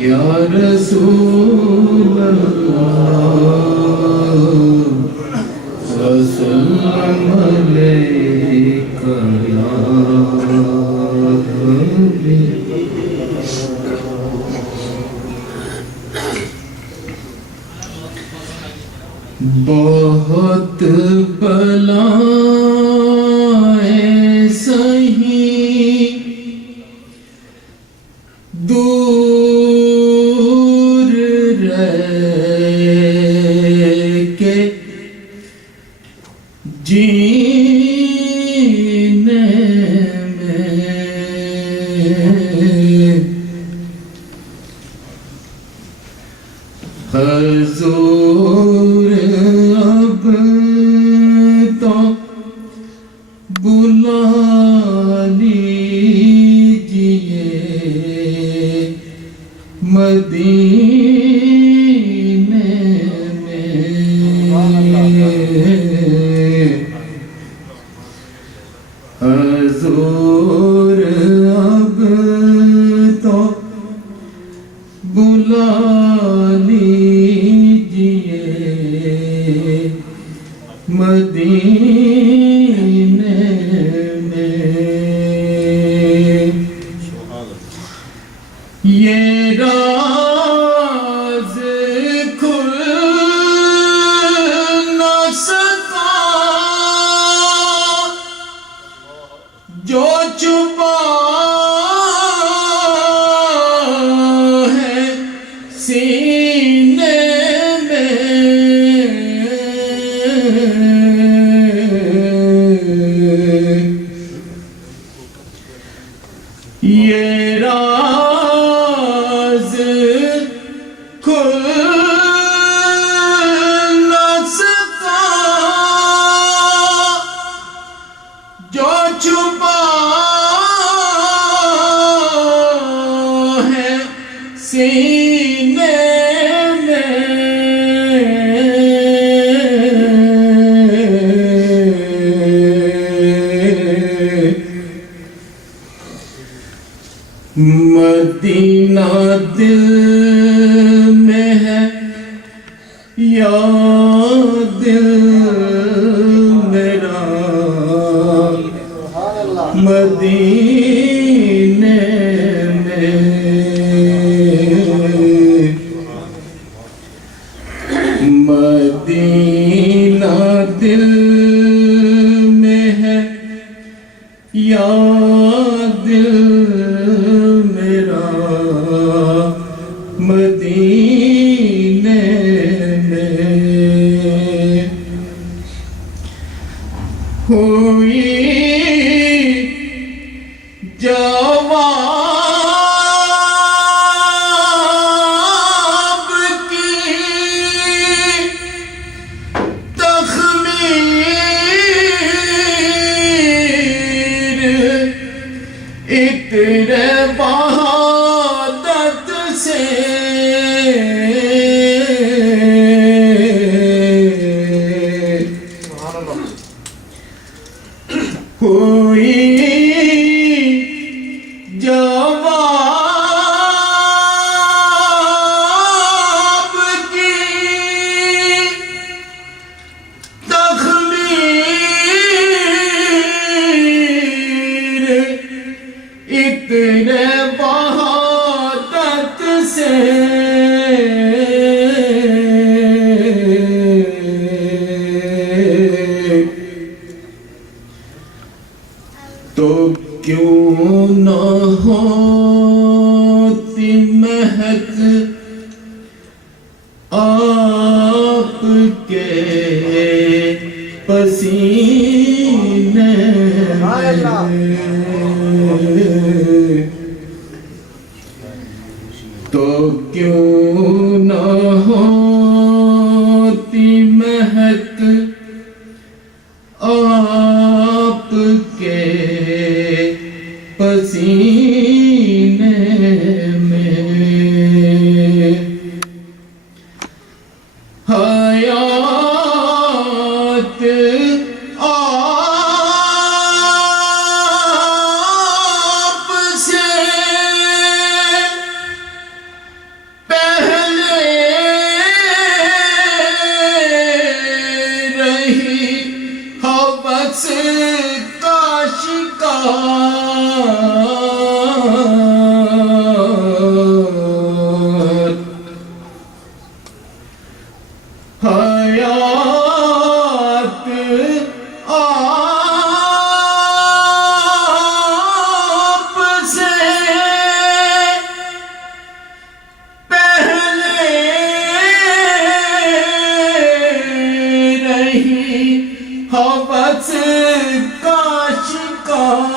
یا رسول اللہ وسلم علیکہ یا حبیب بہت بلائیں سہی دور رہ کے جینے میں حضور اب تو بلا لیجئے مدینے میں حضور اب تو بلا لیجئے مدینے میں یہ راز کھل نہ سکا جو چھپا ہے سینے میں یہ راز کھل نہ سکا جو چھپا ہے سینے میں مدینہ دل میں ہے یا دل میرا مدینے میں مدینہ دل میں ہے یا دل میرا مدینے میں ہوئی جواب کی تخمیر عطر وحدت سے ہوئی جواب کی تخمیر عطر وحدت سے تو کیوں نہ ہوتی مہک آپ کے پسینے تو کیوں نہ ہوتی مہک آپ کے پسینے میں حیات حیات آپ سے پہلے رہی حوث کا شکار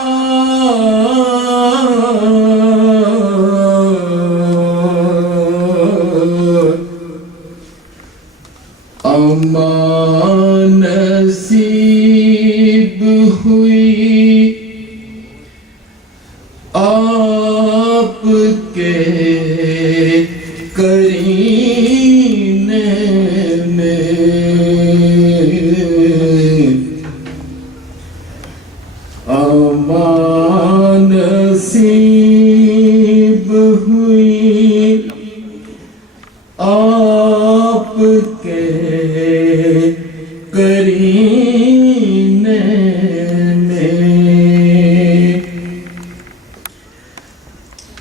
امان نصیب ہوئی آپ کے کرینے میں امان نصیب ہوئی آپ کے کرینے میں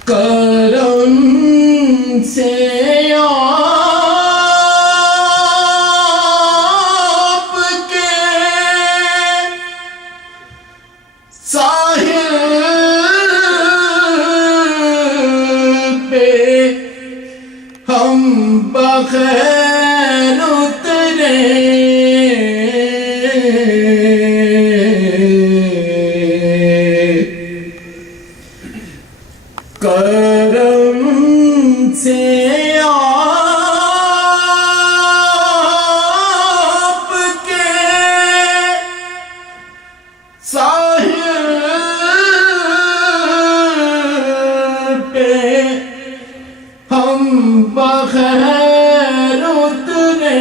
کرم سے آپ کے ساحل پہ ہم بخیر اترے کرم سے آپ کے ساحل پہ ہم بخیر اترے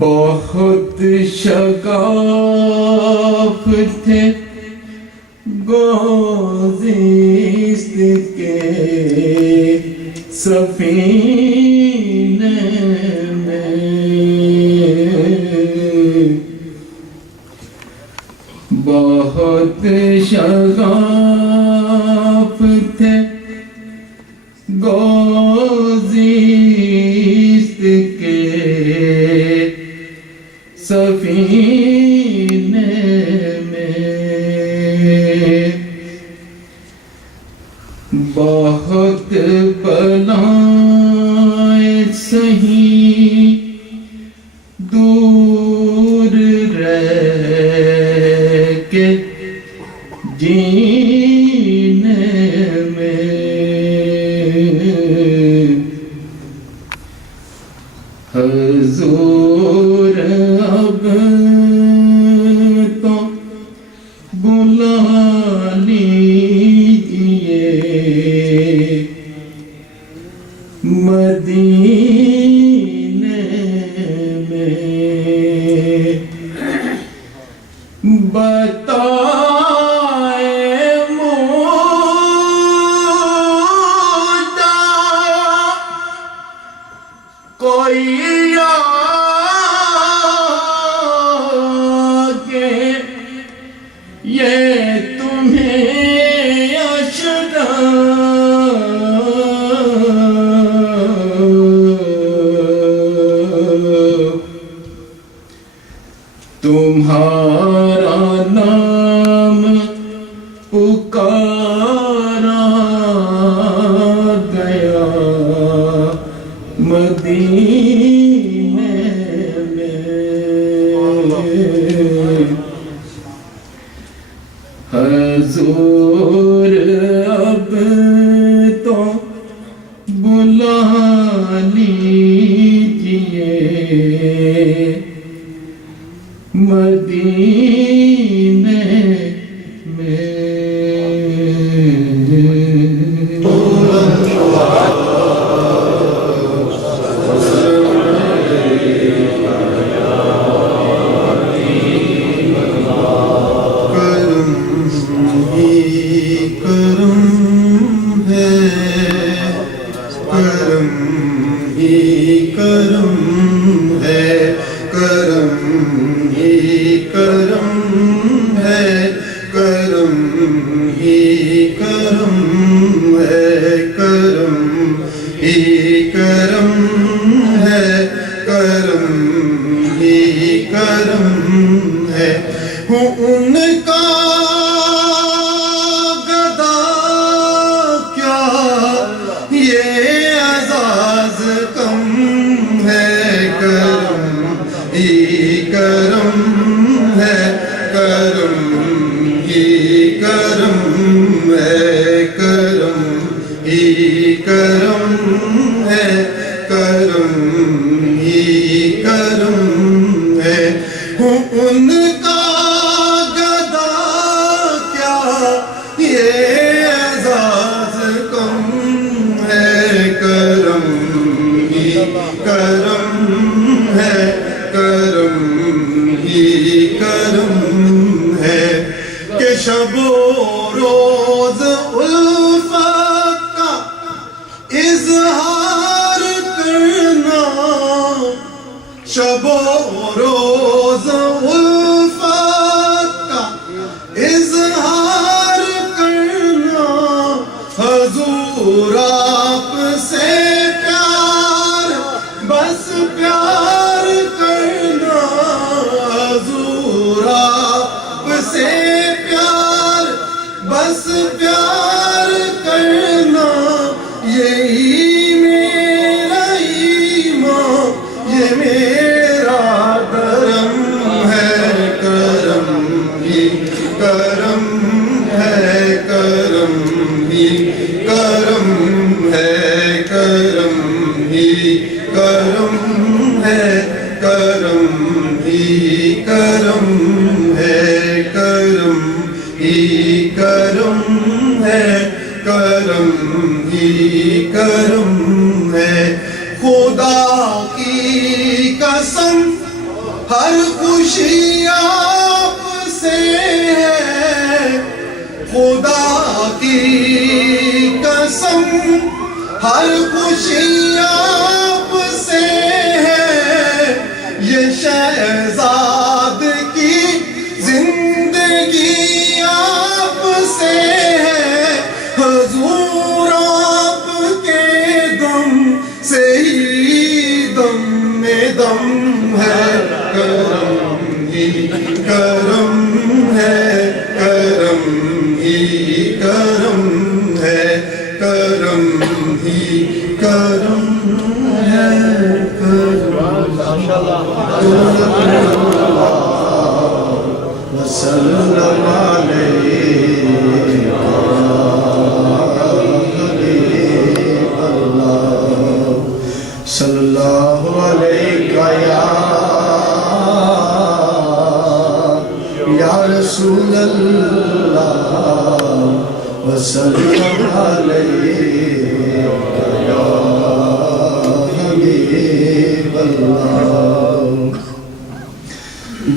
بہت شگاف تھے گوزیست کے سفینے میں بہت شگاف تھے گوزیست کے سفینے میں بہت بلائیں سہی دور رہ کے جینے میں حضور اب تو بلا لیجئے مدینے میں بتائے مدعا کوئی آگے یہ تمہیں اشرف تمہارا نام پکارا گیا مدینے میں حضور اب تو بلا لیجئے مدینے میں ہی کرم ہے، کرم ہی کرم ہے، کرم ہی کرم ہے، کرم ہی کرم ہے، کرم ہی کرم ہے۔ ہوں ان کا گدا کیا یہ اعزاز کم ہے، کرم ہی کرم ہے، کرم ہی کرم ہے، کرم ہی کرم ہے، کرم ہی کرم ہے۔ ہوں ان کا گدا کیا یہ اعزاز کم ہے، کرم ہی کرم ہے، کرم ہی کرم ہے۔ کہ شب و روز الفت کا اظہار کرنا، شب و روز الفت کا اظہار کرنا، حضور آپ سے پیار بس پیار کرنا، حضور آپ سے پیار بس پیار کرنا، یہی میرا ایمان یہ میرا کرم ہے، کرم ہی کرم ہے، کرم ہی کرم ہے، کرم ہی کرم ہے، کرم ہی کرم ہے، کرم ہی کرم ہے، کرم ہی کرم ہے۔ خدا کی قسم ہر خوشی آپ سے ہے، خدا کی قسم ہر خوشی آپ سے ہے، یہ شہزاد کی زندگی آپ سے ہے، حضور آپ کے دم سے ہی دم میں دم ہے، کرم ہی کرم ہے، کرم ہی کرم ہے، کرم ہی کرم ہے، وسلم علیہ صلی اللہ علیہ یا رسول اللہ، وسلم علیہ یا حبیب اللہ۔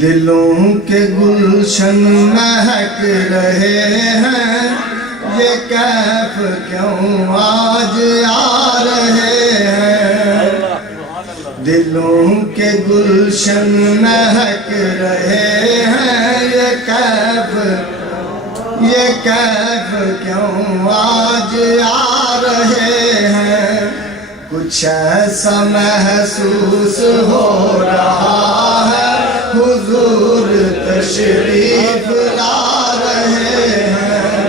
دلوں کے گلشن مہک رہے ہیں، یہ کیف کیوں آج آ رہے ہیں، دلوں کے گلشن مہک رہے ہیں، یہ کیف کیوں آج آ رہے ہیں، کچھ ایسا محسوس ہو رہا ہے، حضور تشریف لا رہے ہیں،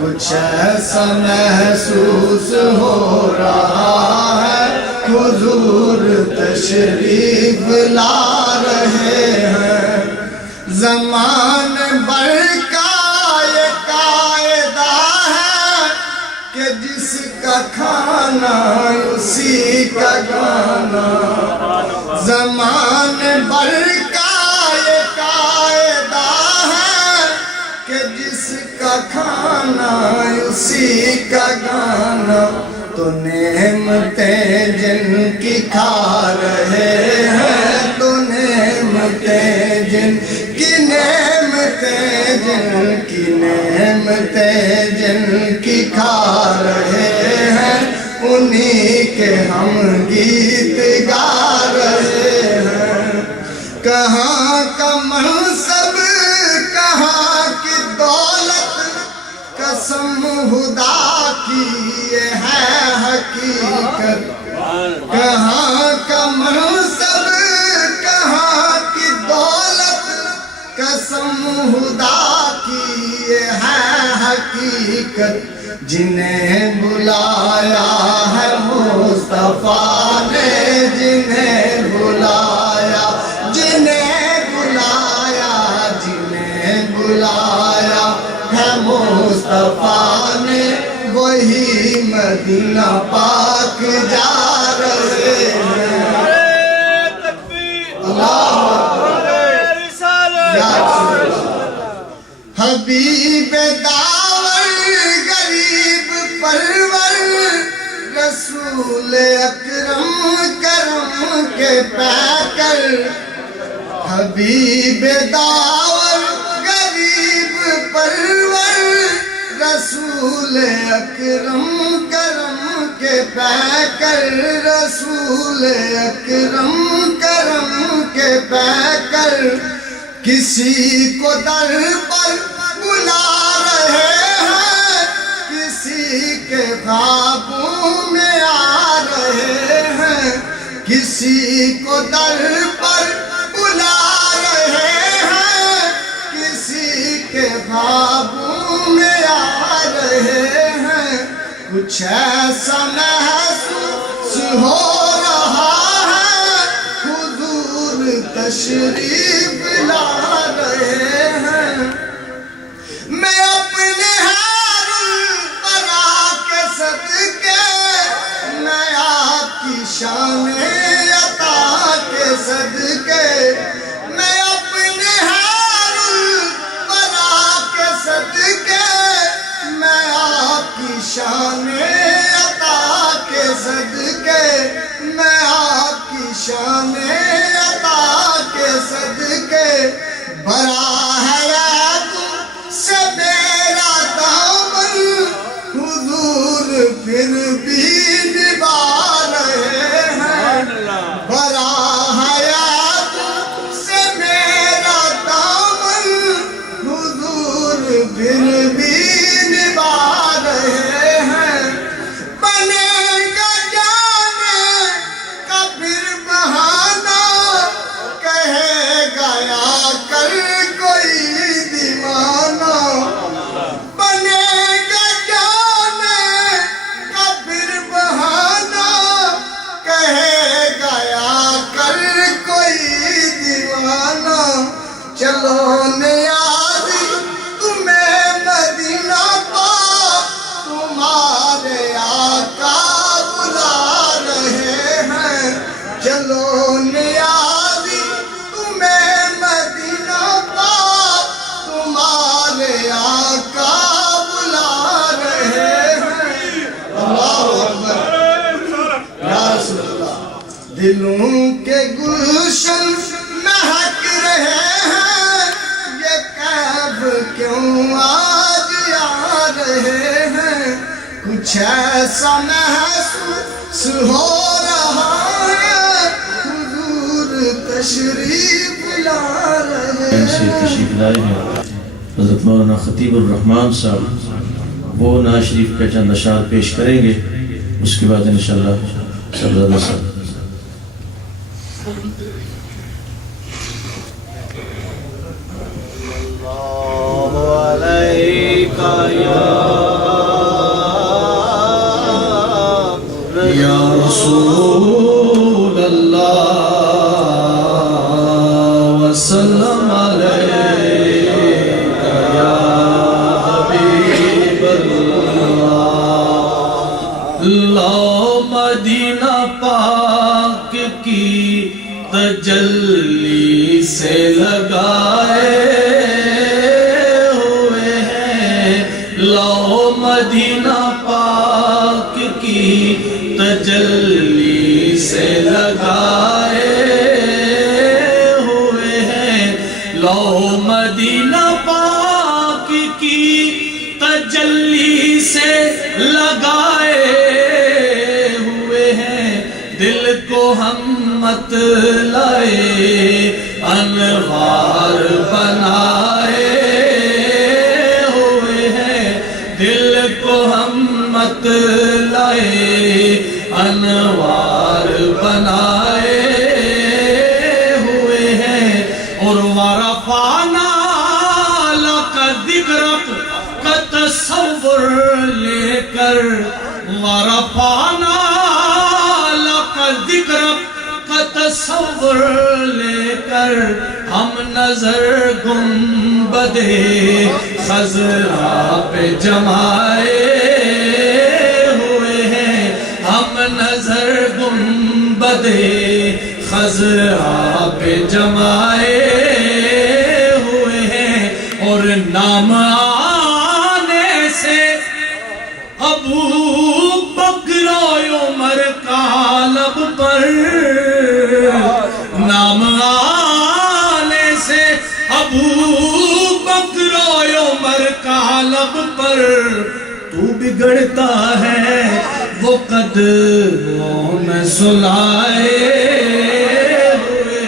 کچھ ایسا محسوس ہو رہا ہے، حضور تشریف لا رہے ہیں۔ زمان بھر کا یہ قاعدہ ہے کہ جس کا کھانا اسی کا گانا، زمان بھر کا یہ قاعدہ ہے کہ جس کا کھانا اسی کا گانا، تو نعمتیں جن کی کھا رہے ہیں، تو نعمتیں جن کی نعمتیں جن کی نعمتیں جن کی کھا رہے ہیں، انہی کے ہم گیت گا رہے ہیں۔ کہاں کا منصب کہاں کی دولت، قسم خدا کی یہ ہے حقیقت۔ کہاں کا منصب کہاں کی دولت، قسم خدا کی یہ ہے حقیقت۔ جنہیں بلایا ہے مصطفیٰ نے، جنہیں بلایا، جنہیں بلایا، جنہیں بلایا ہے مصطفیٰ نے، وہی مدینہ پاک جا رہے ہیں۔ حبیب داور غریب پرور، رسول اکرم کرم کے پیکر۔ حبیب داور غریب پرور، رسول اکرم کرم کے پیکر، رسول اکرم کرم کے پیکر۔ کسی کو در پر بلا رہے ہیں، کسی کے خوابوں میں آ رہے ہیں۔ کسی کو در پر بلا رہے ہیں، کسی کے خوابوں میں آ رہے ہیں۔ کچھ ایسا محسوس ہو رہا ہے، حضور تشریف لا رہے ہیں۔ میں اپنے ہار البرا کے صدقے، میں آپ کی شان عطا کے صدقے، میں اپنے ہار البرا کے صدقے، میں آپ کی شان عطا کے صدقے، میں آپ کی شان عطا کے صدقے، بڑا ہے عیب سے میرا دامن، حضور پھر بھی نبھا رہے ہیں۔ بڑا ہے عیب سے میرا دامن، حضور پھر بھی نبھا رہے ہیں۔ بنے گا جانے کا پھر بہانہ، کہے گا یا کر کوئی دیوانہ۔ بنے گا جانے کا پھر بہانہ، کہے گا یا کر کوئی دیوانہ۔ چلو نیازی تمہیں مدینہ پاک، تمہارے آقا بلا رہے ہیں۔ چلو نیازی تمہیں مدینہ پاک، تمہارے آقا بلا رہے ہیں۔ اللہ اکبر یا رسول اللہ۔ دلوں کے گلشن مہک رہے ہیں، یہ کعب کیوں آج آ رہے ہیں۔ کچھ ایسا محسوس ہو رہا ہے، حضور تشریف لا رہے ہیں۔ تشریف لائے ہیں حضرت مولانا خطیب الرحمان صاحب، وہ نعت شریف کے چند اشعار پیش کریں گے، اس کے بعد انشاءاللہ صدر صاحب۔ یا رسول اللہ وسلم علیک یا حبیب اللہ۔ لو مدینہ پاک کی تجلی سے لگائے ہوئے ہیں، لو مدینہ پاک کی تجلی سے لگائے ہوئے ہیں، لو مدینہ پاک کی تجلی سے لگائے دل کو ہم مت لائے انوار بنائے ہوئے ہیں دل کو ہم مت لائے انوار بنائے ہوئے ہیں اور ورفعنا لک ذکرک کا تصور لے کر ورفعنا لک ذکرک کا تصور لے کر ہم نظر گنبد خضرا پہ جمائے ہوئے ہیں ہم نظر گنبد خضرا پہ جمائے ہوئے ہیں اور نام آنے سے ابو بکر و عمر کا لب پر نام آنے سے ابو بکر و عمر کا لب پر تو بگڑتا ہے وہ قدموں میں سلائے ہوئے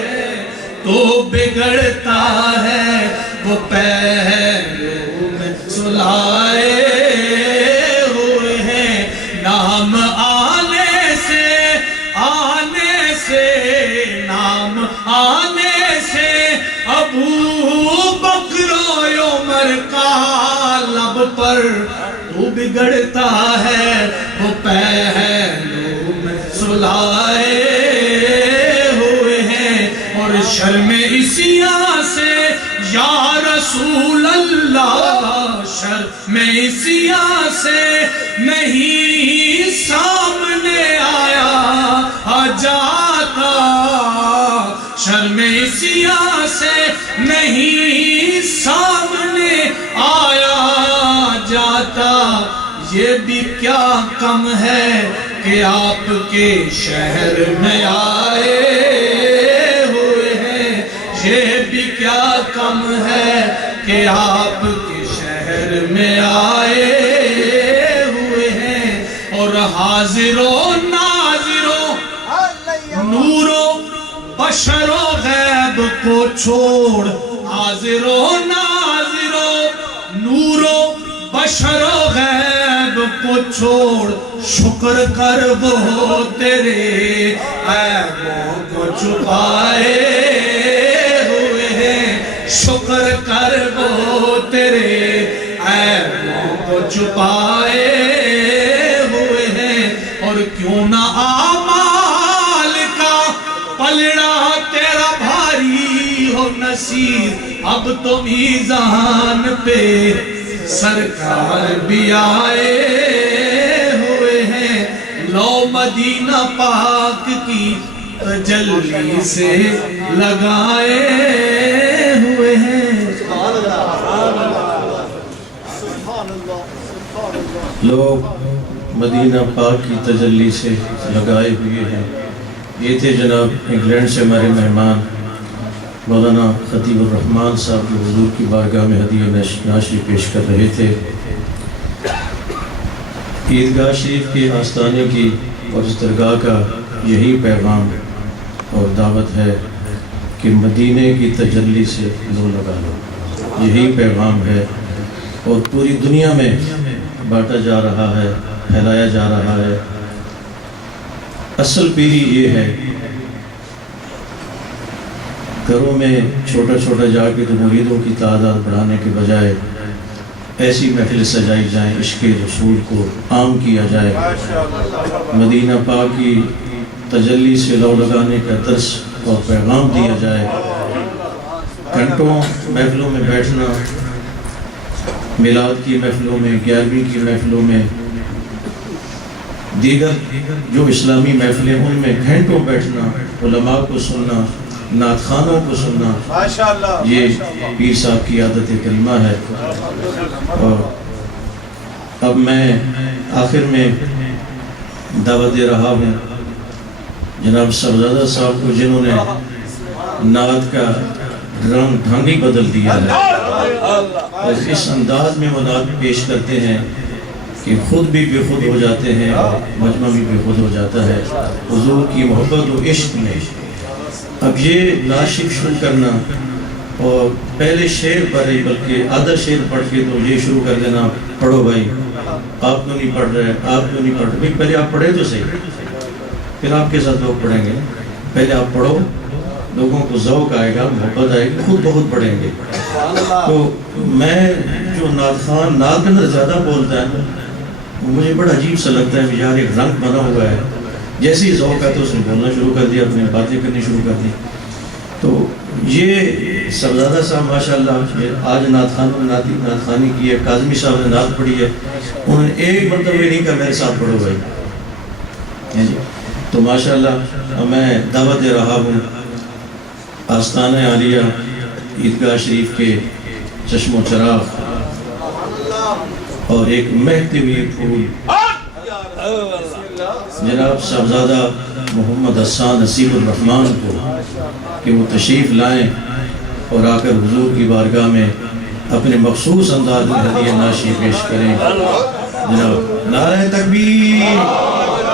تو بگڑتا ہے وہ پہلو میں سلائے ہوئے ہیں نام آنے سے نام آنے سے ابو بکر و عمر کا لب پر تو بگڑتا ہے وہ پہلو میں سلائے ہوئے ہیں اور شرم اسیاں سے یا رسول اللہ شرم اسیاں سے نہیں سامنے آیا جاتا شرم اسیاں سے نہیں سامنے آیا جاتا یہ بھی کیا کم ہے کہ آپ کے شہر میں آئے ہوئے ہیں یہ بھی کیا کم ہے کہ آپ کے شہر میں آئے ہوئے ہیں اور حاضر و ناظر و نور و بشر و غیب کو چھوڑ حاضر و ناظر و نور و بشر و غیب کو چھوڑ شکر کر وہ تیرے عیبوں کو چھپائے ہوئے ہیں شکر کر وہ تیرے عیبوں کو چھپائے ہوئے ہیں اور کیوں نہ اعمال کا پلڑا تیرا بھاری ہو نصیر اب تو میزان پہ سرکار بھی آئے ہوئے ہیں لو مدینہ پاک کی تجلی سے لگائے ہوئے ہیں لوگ مدینہ پاک کی تجلی سے لگائے ہوئے ہیں یہ تھے جناب انگلینڈ سے ہمارے مہمان مولانا خطیب الرحمان صاحب جو حضور کی بارگاہ میں ہدیہ ناشری پیش کر رہے تھے عیدگاہ شریف کے آستانے کی اور اس درگاہ کا یہی پیغام اور دعوت ہے کہ مدینے کی تجلی سے لو لگا لو یہی پیغام ہے اور پوری دنیا میں بانٹا جا رہا ہے پھیلایا جا رہا ہے اصل پیری یہ ہے گھروں میں چھوٹا چھوٹا جا کے تو مریدوں کی تعداد بڑھانے کے بجائے ایسی محفل سجائی جائیں عشق رسول کو عام کیا جائے مدینہ پاک کی تجلی سے لو لگانے کا درس اور پیغام دیا جائے گھنٹوں محفلوں میں بیٹھنا میلاد کی محفلوں میں 11ویں کی محفلوں میں دیگر جو اسلامی محفلیں ان میں گھنٹوں بیٹھنا علماء کو سننا نعت خوانوں کو سننا یہ پیر صاحب کی عادت کریمہ ہے اور اب میں آخر میں دعوت دے رہا ہوں جناب صاحبزادہ صاحب کو جنہوں نے نعت کا ڈھنگ ہی بدل دیا ہے اور اس انداز میں وہ نعت پیش کرتے ہیں کہ خود بھی بے خود ہو جاتے ہیں اور مجمع بھی بے خود ہو جاتا ہے حضور کی محبت و عشق میں۔ اب یہ نعت شریف شروع کرنا اور پہلے شعر پڑھے بلکہ آدھا شعر پڑھ کے تو یہ شروع کر دینا پڑھو بھائی، آپ تو نہیں پڑھ رہے، آپ تو نہیں پڑھ رہے، پہلے آپ پڑھے تو صحیح، پھر آپ کے ساتھ لوگ پڑھیں گے۔ پہلے آپ پڑھو، لوگوں کو ذوق آئے گا، محبت آئے گی، خود بہت پڑھیں گے۔ تو میں جو نعت خان نعت کے اندر زیادہ بولتا ہے مجھے بڑا عجیب سا لگتا ہے، یار ایک رنگ بنا ہوا ہے، جیسے ہی ذوق ہے تو اس نے بولنا شروع کر دیا، اپنی باتیں کرنی شروع کر دی۔ تو یہ صاحبزادہ صاحب ماشاءاللہ آج نعت خانوں نے نعت خانی کی ہے، کاظمی صاحب نے نعت پڑھی ہے، انہوں نے ایک مرتبہ نہیں کہا میرے ساتھ پڑھو بھائی۔ تو ماشاءاللہ میں دعوت دے رہا ہوں آستانہ عالیہ عیدگاہ شریف کے چشم و چراغ اور ایک مہکتے ہوئے پھول جناب صاحبزادہ محمد حسان نصیب الرحمان کو کہ وہ تشریف لائیں اور آ کر حضور کی بارگاہ میں اپنے مخصوص انداز میں ہدیہ ناشی پیش کریں۔ جناب نعرہ تکبیر،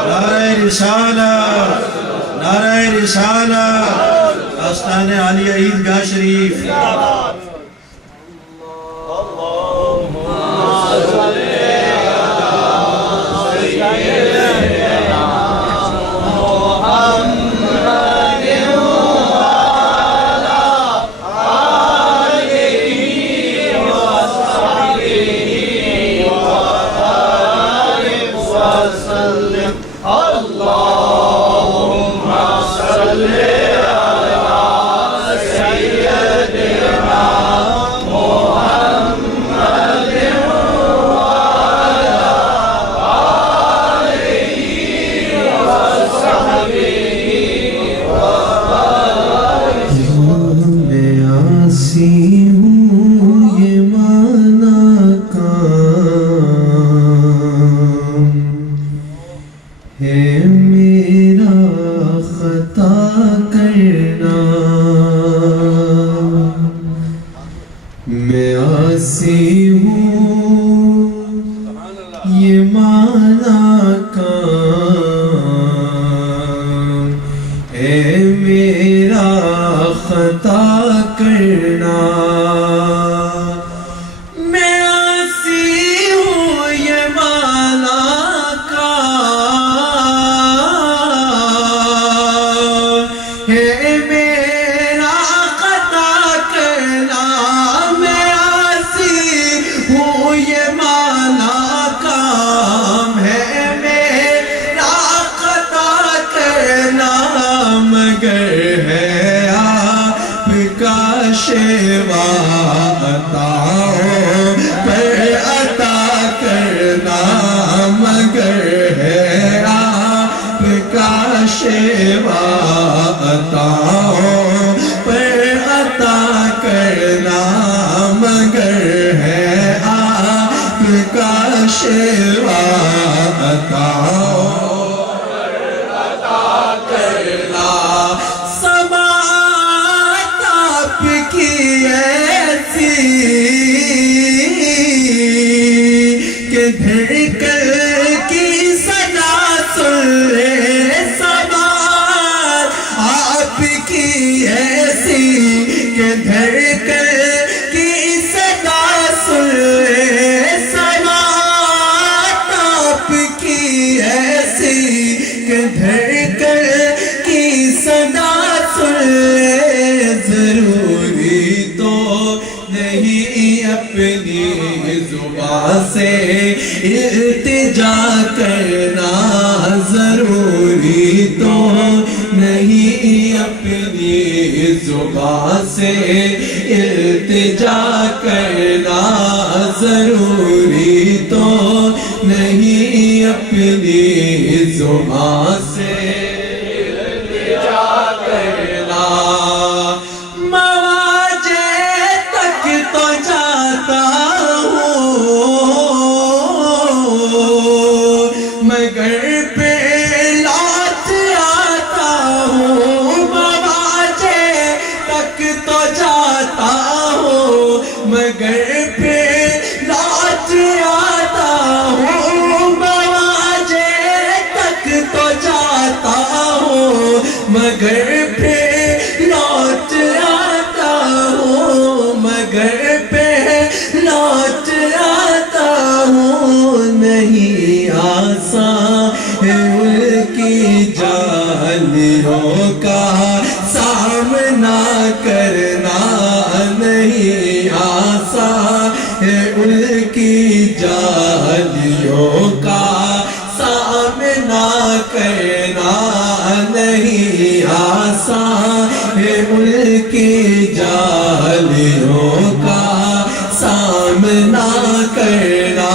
نعرہ رسالت، نعرہ رسالت، آستانہ عالیہ عیدگاہ شریف۔ مگر پہ مگر پھر لوٹ آتا ہوں، مگر پھر لوٹ آتا ہوں، نہیں آسان ہے ان کی جالیوں کا سامنا کرنا، نہیں آسان ہے ان کی جالیوں کا سامنا کرنا، نہیں آسان ہے ان کی جالیوں کا سامنا کرنا۔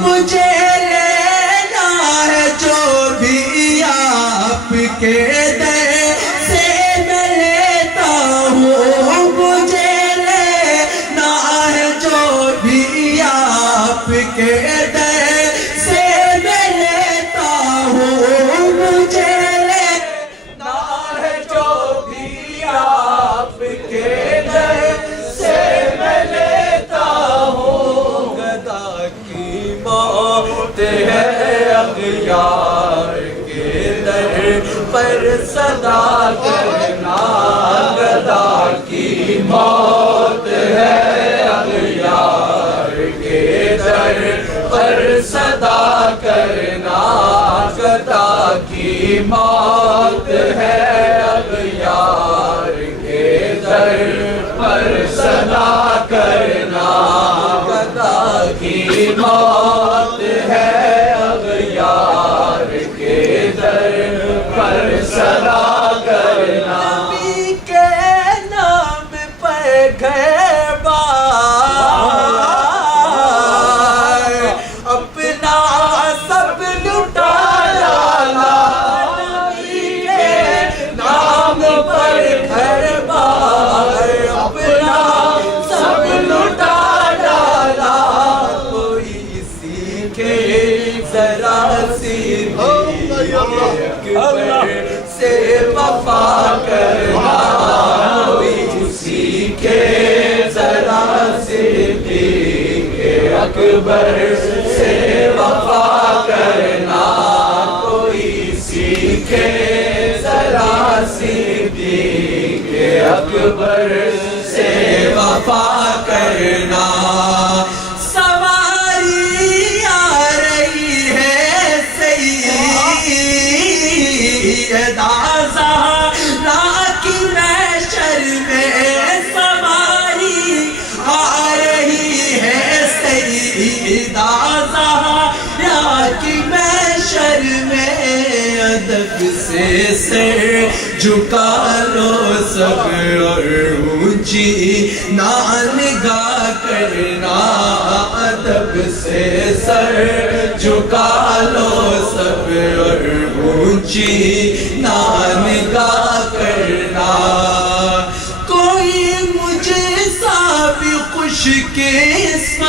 مجھے لینا ہے جو بھی آپ کے در سے میں لیتا ہوں، مجھے لینا ہے جو بھی آپ کے در سے میں لیتا ہوں، مجھے لینا ہے جو بھی آپ کے در سے میں لیتا ہوں۔ گدا کی موت ہے اغیار کے در پر صدا کرنا، گدا کی موت ہے اغیار کے در پر صدا کرنا، گدا کی موت ہے اغیار کے در پر صدا کرنا، گدا کی موت ہے اغیار کے در پر صدا کرنا۔ نبی کے نام پر گئے بار، اپنا سب لٹا ڈالا، نبی کے نام پر گئے بار، اپنا سب لٹا ڈالا، کوئی سیکھے ذرا سی اکبر سے وفا کرنا، کوئی سیکھے ذرا صدیق اکبر سے وفا کرنا، کوئی سیکھے ذرا صدیق اکبر سے وفا کرنا۔ سواری آ رہی ہے سیدہ زہرا کی محشر میں، سواری آ رہی ہے سیدہ زہرا کی محشر میں، ادب سے سر جھکا لو سب اور اونچی نہ نگاہ کرنا، ادب سے سر جھکا لو سب اور اونچی نہ نگاہ کرنا۔ کوئی مجھ سا بھی خوش قسمت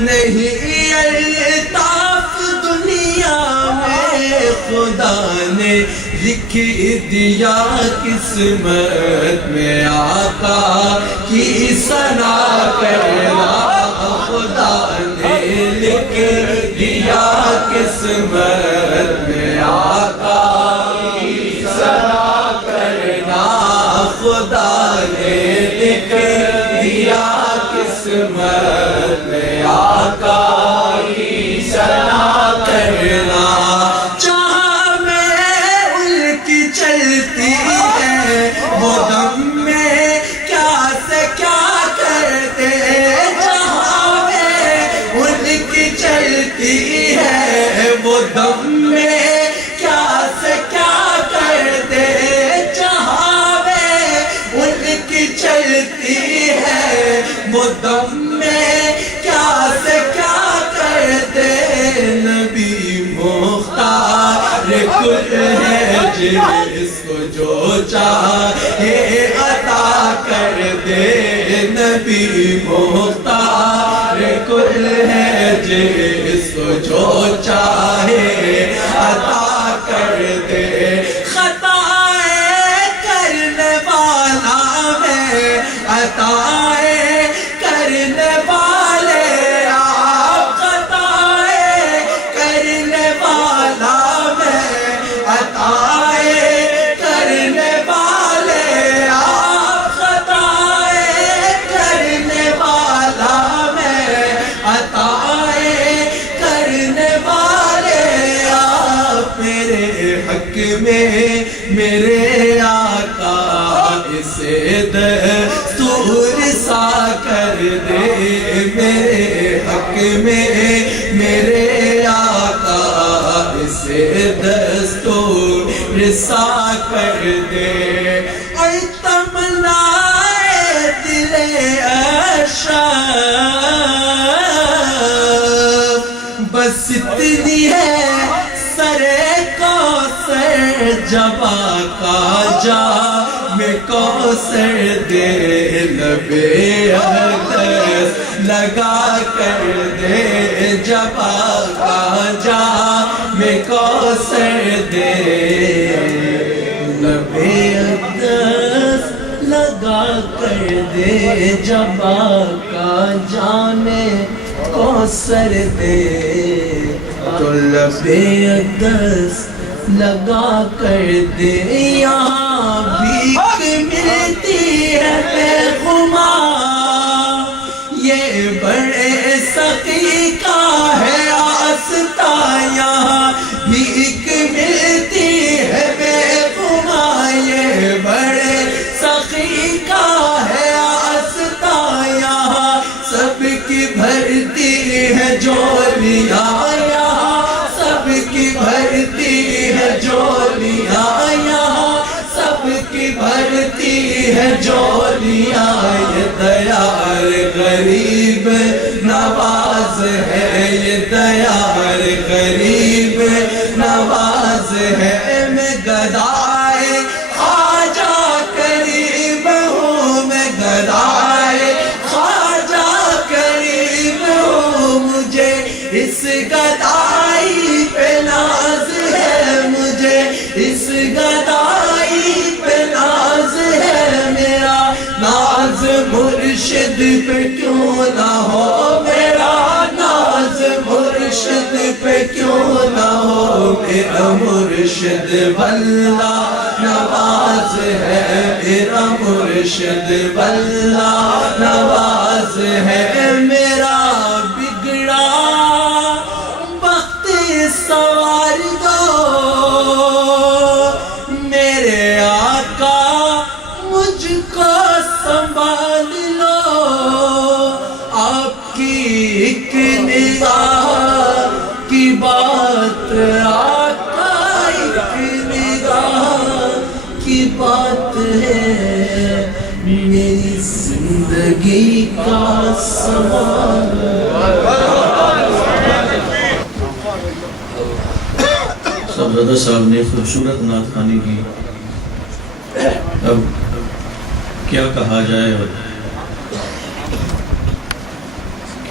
نہیں الطاف دنیا میں، خدا نے لکھ دیا قسمت میں آقا کی ثنا کرنا، خدا نے لکھ دیا قسمت میں آقا کی ثنا کرنا، خدا نے لکھ دیا قسمت میں آقا کی ثنا کرنا۔ جہاں میں ان کی چلتی ہے وہ دم میں کیا سے کیا کرتے، جہاں میں ان کی چلتی ہے وہ دم میں کیا سے کیا کرتے، جہاں میں ان کی چلتی ہے وہ دم میں کیا سے کیا کرتے، نبی مختار کل ہے جس کو جو چاہے عطا کر دے، نبی مختار کل ہے جس کو جو چاہے عطا کر دے، خطائیں کرنے والا میں عطائیں کرنے والے آپ، خطائیں کرنے والا میں عطائیں میرے آقا اسے دستور سا کر دے، میرے حق میں میرے آقا اسے دستور سا کر دے۔ اور تمنائے دل اشرف بس اتنی ہے، سر کوثر جب آقا جام کوثر دے، لب اقدس لگا کر دے، جب آقا جام کوثر دے، لب اقدس لگا کر دے، جب آقا جام کوثر دے، تو لب اقدس لگا کر دے۔ یہاں بھیک ملتی ہے بے خمار، یہ بڑے سخی کا ہے آستہ، یہاں بھیک ملتی ہے بے خمار، یہ بڑے سخی کا ہے آستہ، یہاں سب کی بھرتی ہے جولیاں، یہاں سب کی بھرتی ہے جولیاں، یہاں سب کی بھرتی ہے جولیاں، یہ دیار غریب نواز ہے، یہ دیار غریب نواز ہے۔ میں گدائے خواجہ قریب ہوں، میں گدائے خواجہ قریب ہوں، مجھے اس گدائی پہ ناز ہے، مجھے اس گدائی پہ ناز ہے، میرا ناز مرشد پہ کیوں نہ ہو، میرا ناز مرشد پہ کیوں نہ ہو، میرا مرشد واللہ نواز ہے، میرا مرشد واللہ نواز ہے، میرا بگڑا وقت سوار دو، میرے آقا مجھ کو سنبھال لو، آپ کی ایک نگاہ کی بات، آقا ایک نگاہ کی بات ہے، میری زندگی کا سوال۔ صاحبزادہ صاحب نے خوبصورت نعت خوانی کی، اب کیا کہا جائے اور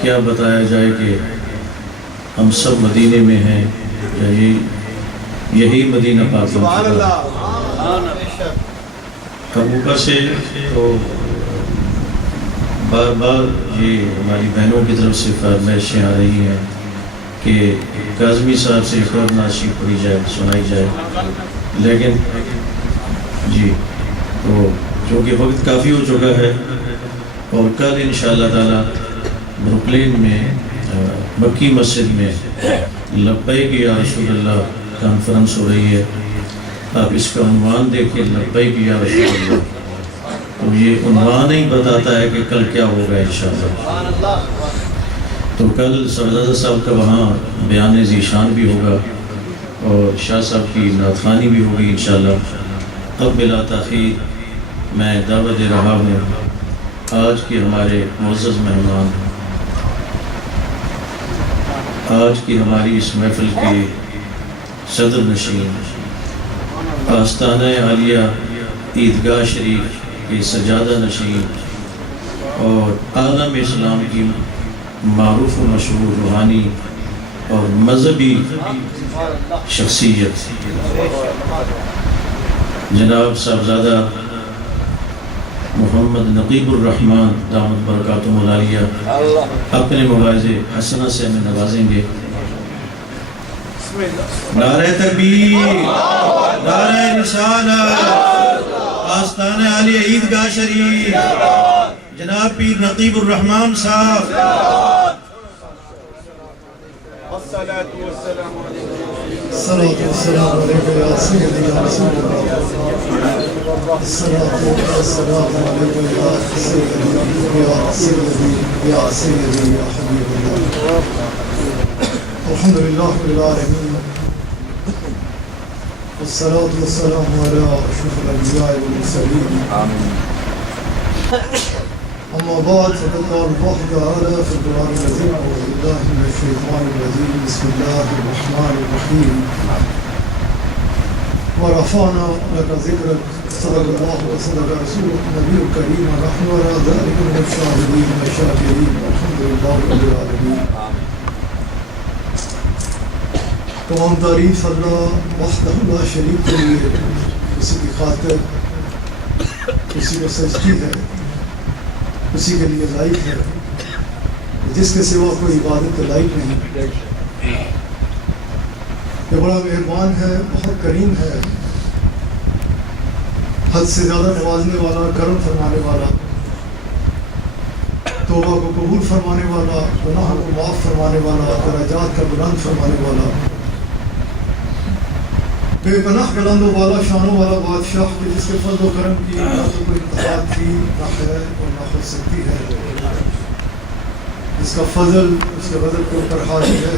کیا بتایا جائے کہ ہم سب مدینے میں ہیں، یہی مدینہ پاک ہے۔ اب اوپر سے تو بار بار یہ ہماری بہنوں کی طرف سے فرمائشیں آ رہی ہیں کہ کاظمی صاحب سے ایک اور نعت شریف پڑھی جائے، سنائی جائے، لیکن جی تو چونکہ وقت کافی ہو چکا ہے، اور کل انشاءاللہ تعالی بروکلین میں مکی مسجد میں لبیک یا رسول اللہ کانفرنس ہو رہی ہے۔ آپ اس کا عنوان دیکھیں، لبیک یا رسول اللہ، تو یہ عنوان ہی بتاتا ہے کہ کل کیا ہوگا انشاءاللہ۔ تو کل صاحبزادہ صاحب کا وہاں بیان ذیشان بھی ہوگا، اور شاہ صاحب کی نعت خوانی بھی ہوگی انشاءاللہ۔ اب بلا تاخیر میں دعوت دے رہا ہوں آج کے ہمارے معزز مہمان، آج کی ہماری اس محفل کے صدر نشین، آستانہ عالیہ عیدگاہ شریف کے سجادہ نشین، اور عالم اسلام کی معروف و مشہور روحانی اور مذہبی شخصیت جناب صاحبزادہ محمد نقیب الرحمن دامت برکاتہم العالیہ اپنے مواعظ حسنہ سے ہمیں نوازیں گے۔ نعرہ تکبیر، نعرہ رسالت، آستانہ عالیہ عیدگاہ شریف، جناب پیر نقیب الرحمن صاحب۔ الصلاة والسلام عليك يا سيدي يا رسول الله. الصلاة والسلام عليك يا سيدي يا سيدي يا سيدي يا حبيب الله. الحمد لله رب العالمين، والصلاة والسلام على أشرف الأنبياء والمرسلين. آمين. أما بعد، فقد قال الله تعالى في القرآن العظيم: أعوذ بالله من الشيطان الرجيم، بسم الله الرحمن الرحيم. ورفعنا لك ذكرك، صدق الله وصدق رسوله النبي الكريم، ونحن على ذلك من الشاهدين والشاكرين، والحمد لله رب العالمين. تمام تعریف اللہ وحدہ لا شریک کے لیے، اسی کی خاطر اسی کو سجدی ہے، اسی کے لیے لائق ہے، جس کے سوا کوئی عبادت لائق نہیں. یہ بڑا مہربان ہے، بہت کریم ہے، حد سے زیادہ نوازنے والا، کرم فرمانے والا، توبہ کو قبول فرمانے والا، گناہ کو معاف فرمانے والا، درجات کا بلند فرمانے والا، بے پناہ بلندوں والا، شانوں والا بادشاہ، جس کے فضل و کرم کی نہ تو کوئی انتہا تھی، نہ ہے اور نہ ہو سکتی ہے. جس کا فضل اس کے بدل کے اوپر حاضر ہے،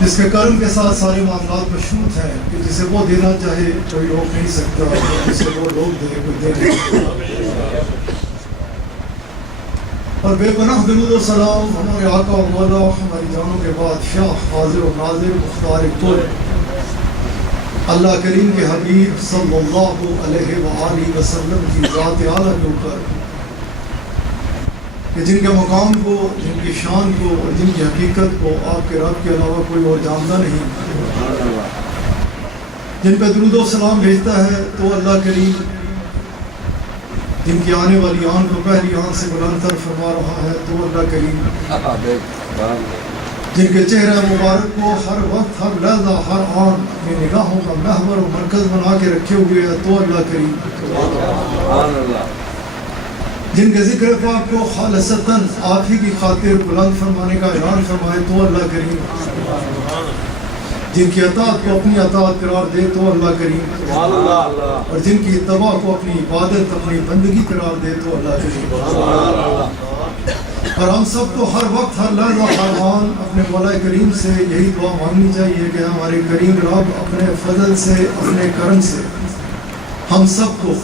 جس کے کرم کے ساتھ سارے معاملات مشروط ہیں، کہ جسے وہ دینا چاہے کوئی روک نہیں سکتا، جسے وہ روک دے کوئی دے نہیں سکتا. اور بے پناہ درود و سلام ہمارے آقا و مولا، ہماری جانوں کے بادشاہ، حاضر و ناظر، مختار کل، اللہ کریم کے حبیب صلی اللہ علیہ وآلہ وسلم کی ذات اعلیٰ کے اوپر، کہ جن کے مقام کو، جن کی شان کو اور جن کی حقیقت کو آپ کے رب کے علاوہ کوئی اور جانتا نہیں، جن پہ درود و سلام بھیجتا ہے تو اللہ کریم جن کی آنے والی آن کو پہلی آن سے بلند تر فرما رہا ہے تو اللہ کریم، جن کے چہرہ مبارک کو ہر وقت، ہر لحظہ، ہر آن اپنی نگاہوں کا محور و مرکز بنا کے رکھے ہوئے ہے تو اللہ کریم، جن کے ذکر پاک کو خالصتاً آپ ہی کی خاطر بلند فرمانے کا اعلان فرمائے تو اللہ کریم، جن کی اطاعت کو اپنی اطاعت قرار دے تو اللہ کریم، اور جن کی اتباع کو اپنی عبادت، اپنی بندگی قرار دے تو اللہ کریم. اور ہم سب کو ہر وقت، ہر لحظہ، ہر آن اپنے مولا کریم سے یہی دعا مانگنی چاہیے کہ ہمارے کریم رب اپنے فضل سے، اپنے کرم سے ہم سب کو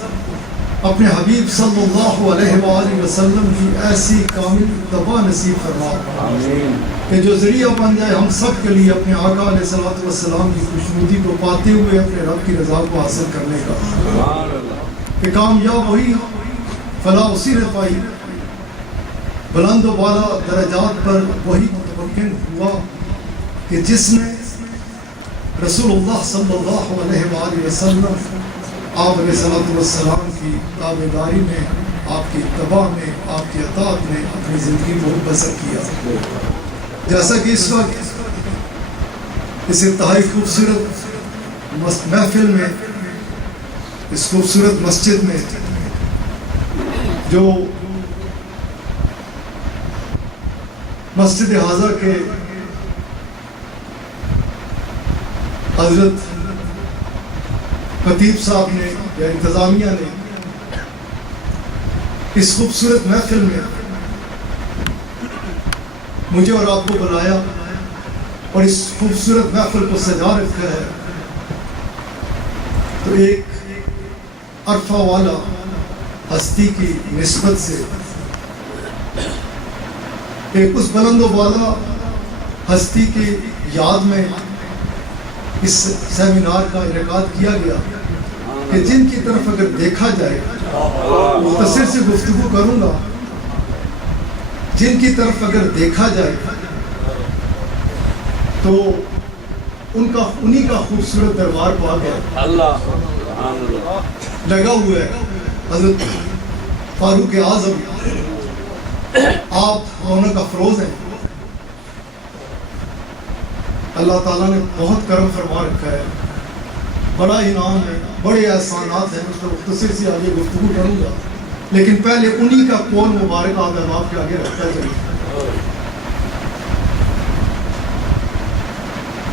اپنے حبیب صلی اللہ علیہ وآلہ وسلم کی ایسی کامل اتباع نصیب فرما کہ جو ذریعہ بن جائے ہم سب کے لیے اپنے آقا علیہ الصلوۃ والسلام کی خوشنودی کو پاتے ہوئے اپنے رب کی رضا کو حاصل کرنے کا. کہ کامیاب وہی فلاح اسی نے پائی، بلند و بالا درجات پر وہی متمکن ہوا کہ جس نے رسول اللہ صلی اللہ علیہ وآلہ وسلم، آپ علیہ الصلوۃ والسلام کی تابعداری میں، آپ کی اتباع میں، آپ کی اطاعت میں اپنی زندگی کو بسر کیا. جیسا کہ اس وقت اس انتہائی خوبصورت محفل میں، اس خوبصورت مسجد میں جو مسجد حاضر کے حضرت خطیب صاحب نے یا انتظامیہ نے اس خوبصورت محفل میں مجھے اور آپ کو بلایا اور اس خوبصورت محفل کو سجا رکھا ہے، تو ایک عرفہ والا ہستی کی نسبت سے، ایک اس بلند و بالا ہستی کی یاد میں اس سیمینار کا انعقاد کیا گیا کہ جن کی طرف اگر دیکھا جائے، مختصر سے گفتگو کروں گا، جن کی طرف اگر دیکھا جائے تو انہی کا خوبصورت دربار پا گیا لگا ہوا ہے. حضرت فاروق اعظم آپ رونق افروز ہیں، اللہ تعالیٰ نے بہت کرم فرما رکھا ہے، بڑا انعام ہے، بڑے احسانات ہیں. اس پر مختصر سی آگے گفتگو کروں گا، لیکن پہلے انہی کا قول مبارک آدم آپ کے آگے رکھتا چاہیے.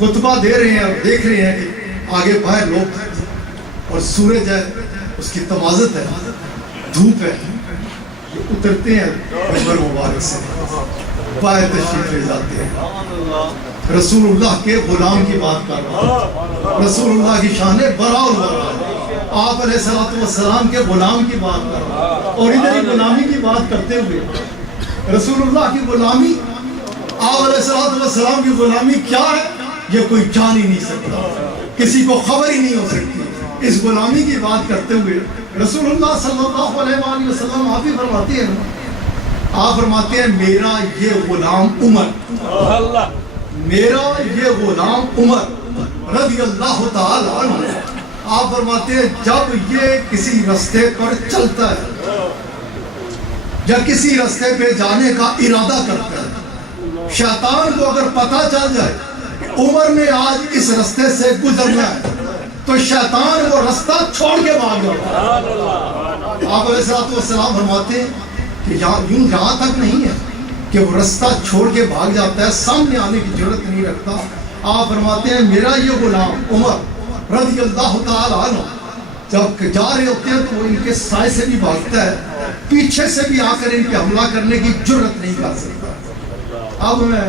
خطبہ دے رہے ہیں اور دیکھ رہے ہیں کہ آگے باہر لوگ ہیں اور سورج ہے، اس کی تمازت ہے، دھوپ ہے، یہ اترتے ہیں منبر مبارک سے، باہر تشریف لے جاتے ہیں۔ رسول اللہ کے غلام کی بات کر رہا ہوں، رسول اللہ کی شان برا آپ علیہ السلام کے غلام کی بات کر رہا ہوں، اور ادھر ہی غلامی کی بات کرتے ہوئے رسول اللہ کی غلامی، آپ علیہ السلام کی غلامی کیا ہے یہ کوئی جان ہی نہیں سکتا، کسی کو خبر ہی نہیں ہو سکتی۔ اس غلامی کی بات کرتے ہوئے رسول اللہ صلی اللہ علیہ وآلہ وسلم آپ ہی فرماتے ہیں، آپ فرماتے ہیں میرا یہ غلام عمر، میرا یہ غلام عمر رضی اللہ تعالی عنہ، آپ فرماتے ہیں جب یہ کسی رستے پر چلتا ہے یا کسی رستے پہ جانے کا ارادہ کرتا ہے، شیطان کو اگر پتہ چل جائے کہ عمر نے آج اس رستے سے گزرنا ہے تو شیطان وہ رستہ چھوڑ کے بھاگ جاتا ہے۔ آپ علیہ السلام فرماتے ہیں کہ یوں جہاں تک نہیں ہے کہ وہ رستہ چھوڑ کے بھاگ جاتا ہے، سامنے آنے کی ضرورت نہیں رکھتا۔ آپ فرماتے ہیں میرا یہ غلام عمر رضی اللہ تعالی عنہ جب جا رہے ہوتے ہیں تو وہ ان کے سائے سے بھی بھاگتا ہے، پیچھے سے بھی آ کر ان پہ حملہ کرنے کی جرت نہیں کر سکتا۔ اب میں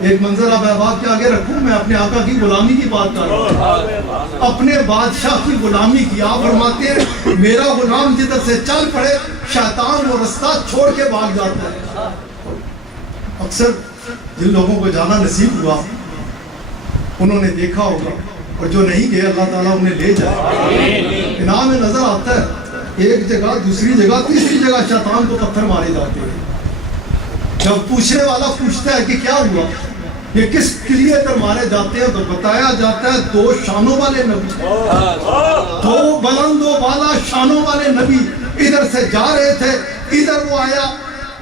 ایک منظر اب احباب کے آگے رکھوں، میں اپنے آقا کی غلامی کی بات کر رہا ہوں، اپنے بادشاہ کی غلامی کی۔ آپ فرماتے ہیں میرا غلام جدھر سے چل پڑے شیطان وہ رستہ چھوڑ کے بھاگ جاتا ہے۔ اکثر جن لوگوں کو جانا نصیب ہوا انہوں نے دیکھا ہوگا، اور جو نہیں گئے اللہ تعالیٰ انہیں لے جائے۔ انعام میں نظر آتا ہے ایک جگہ، دوسری جگہ، تیسری جگہ شیطان کو پتھر مارے جاتے ہیں۔ جب پوچھنے والا پوچھتا ہے کہ کیا ہوا، یہ کس لیے تر مارے جاتے ہیں، تو بتایا جاتا ہے دو شانوں والے نبی، دو بلند و بالا شانوں والے نبی ادھر سے جا رہے تھے، ادھر وہ آیا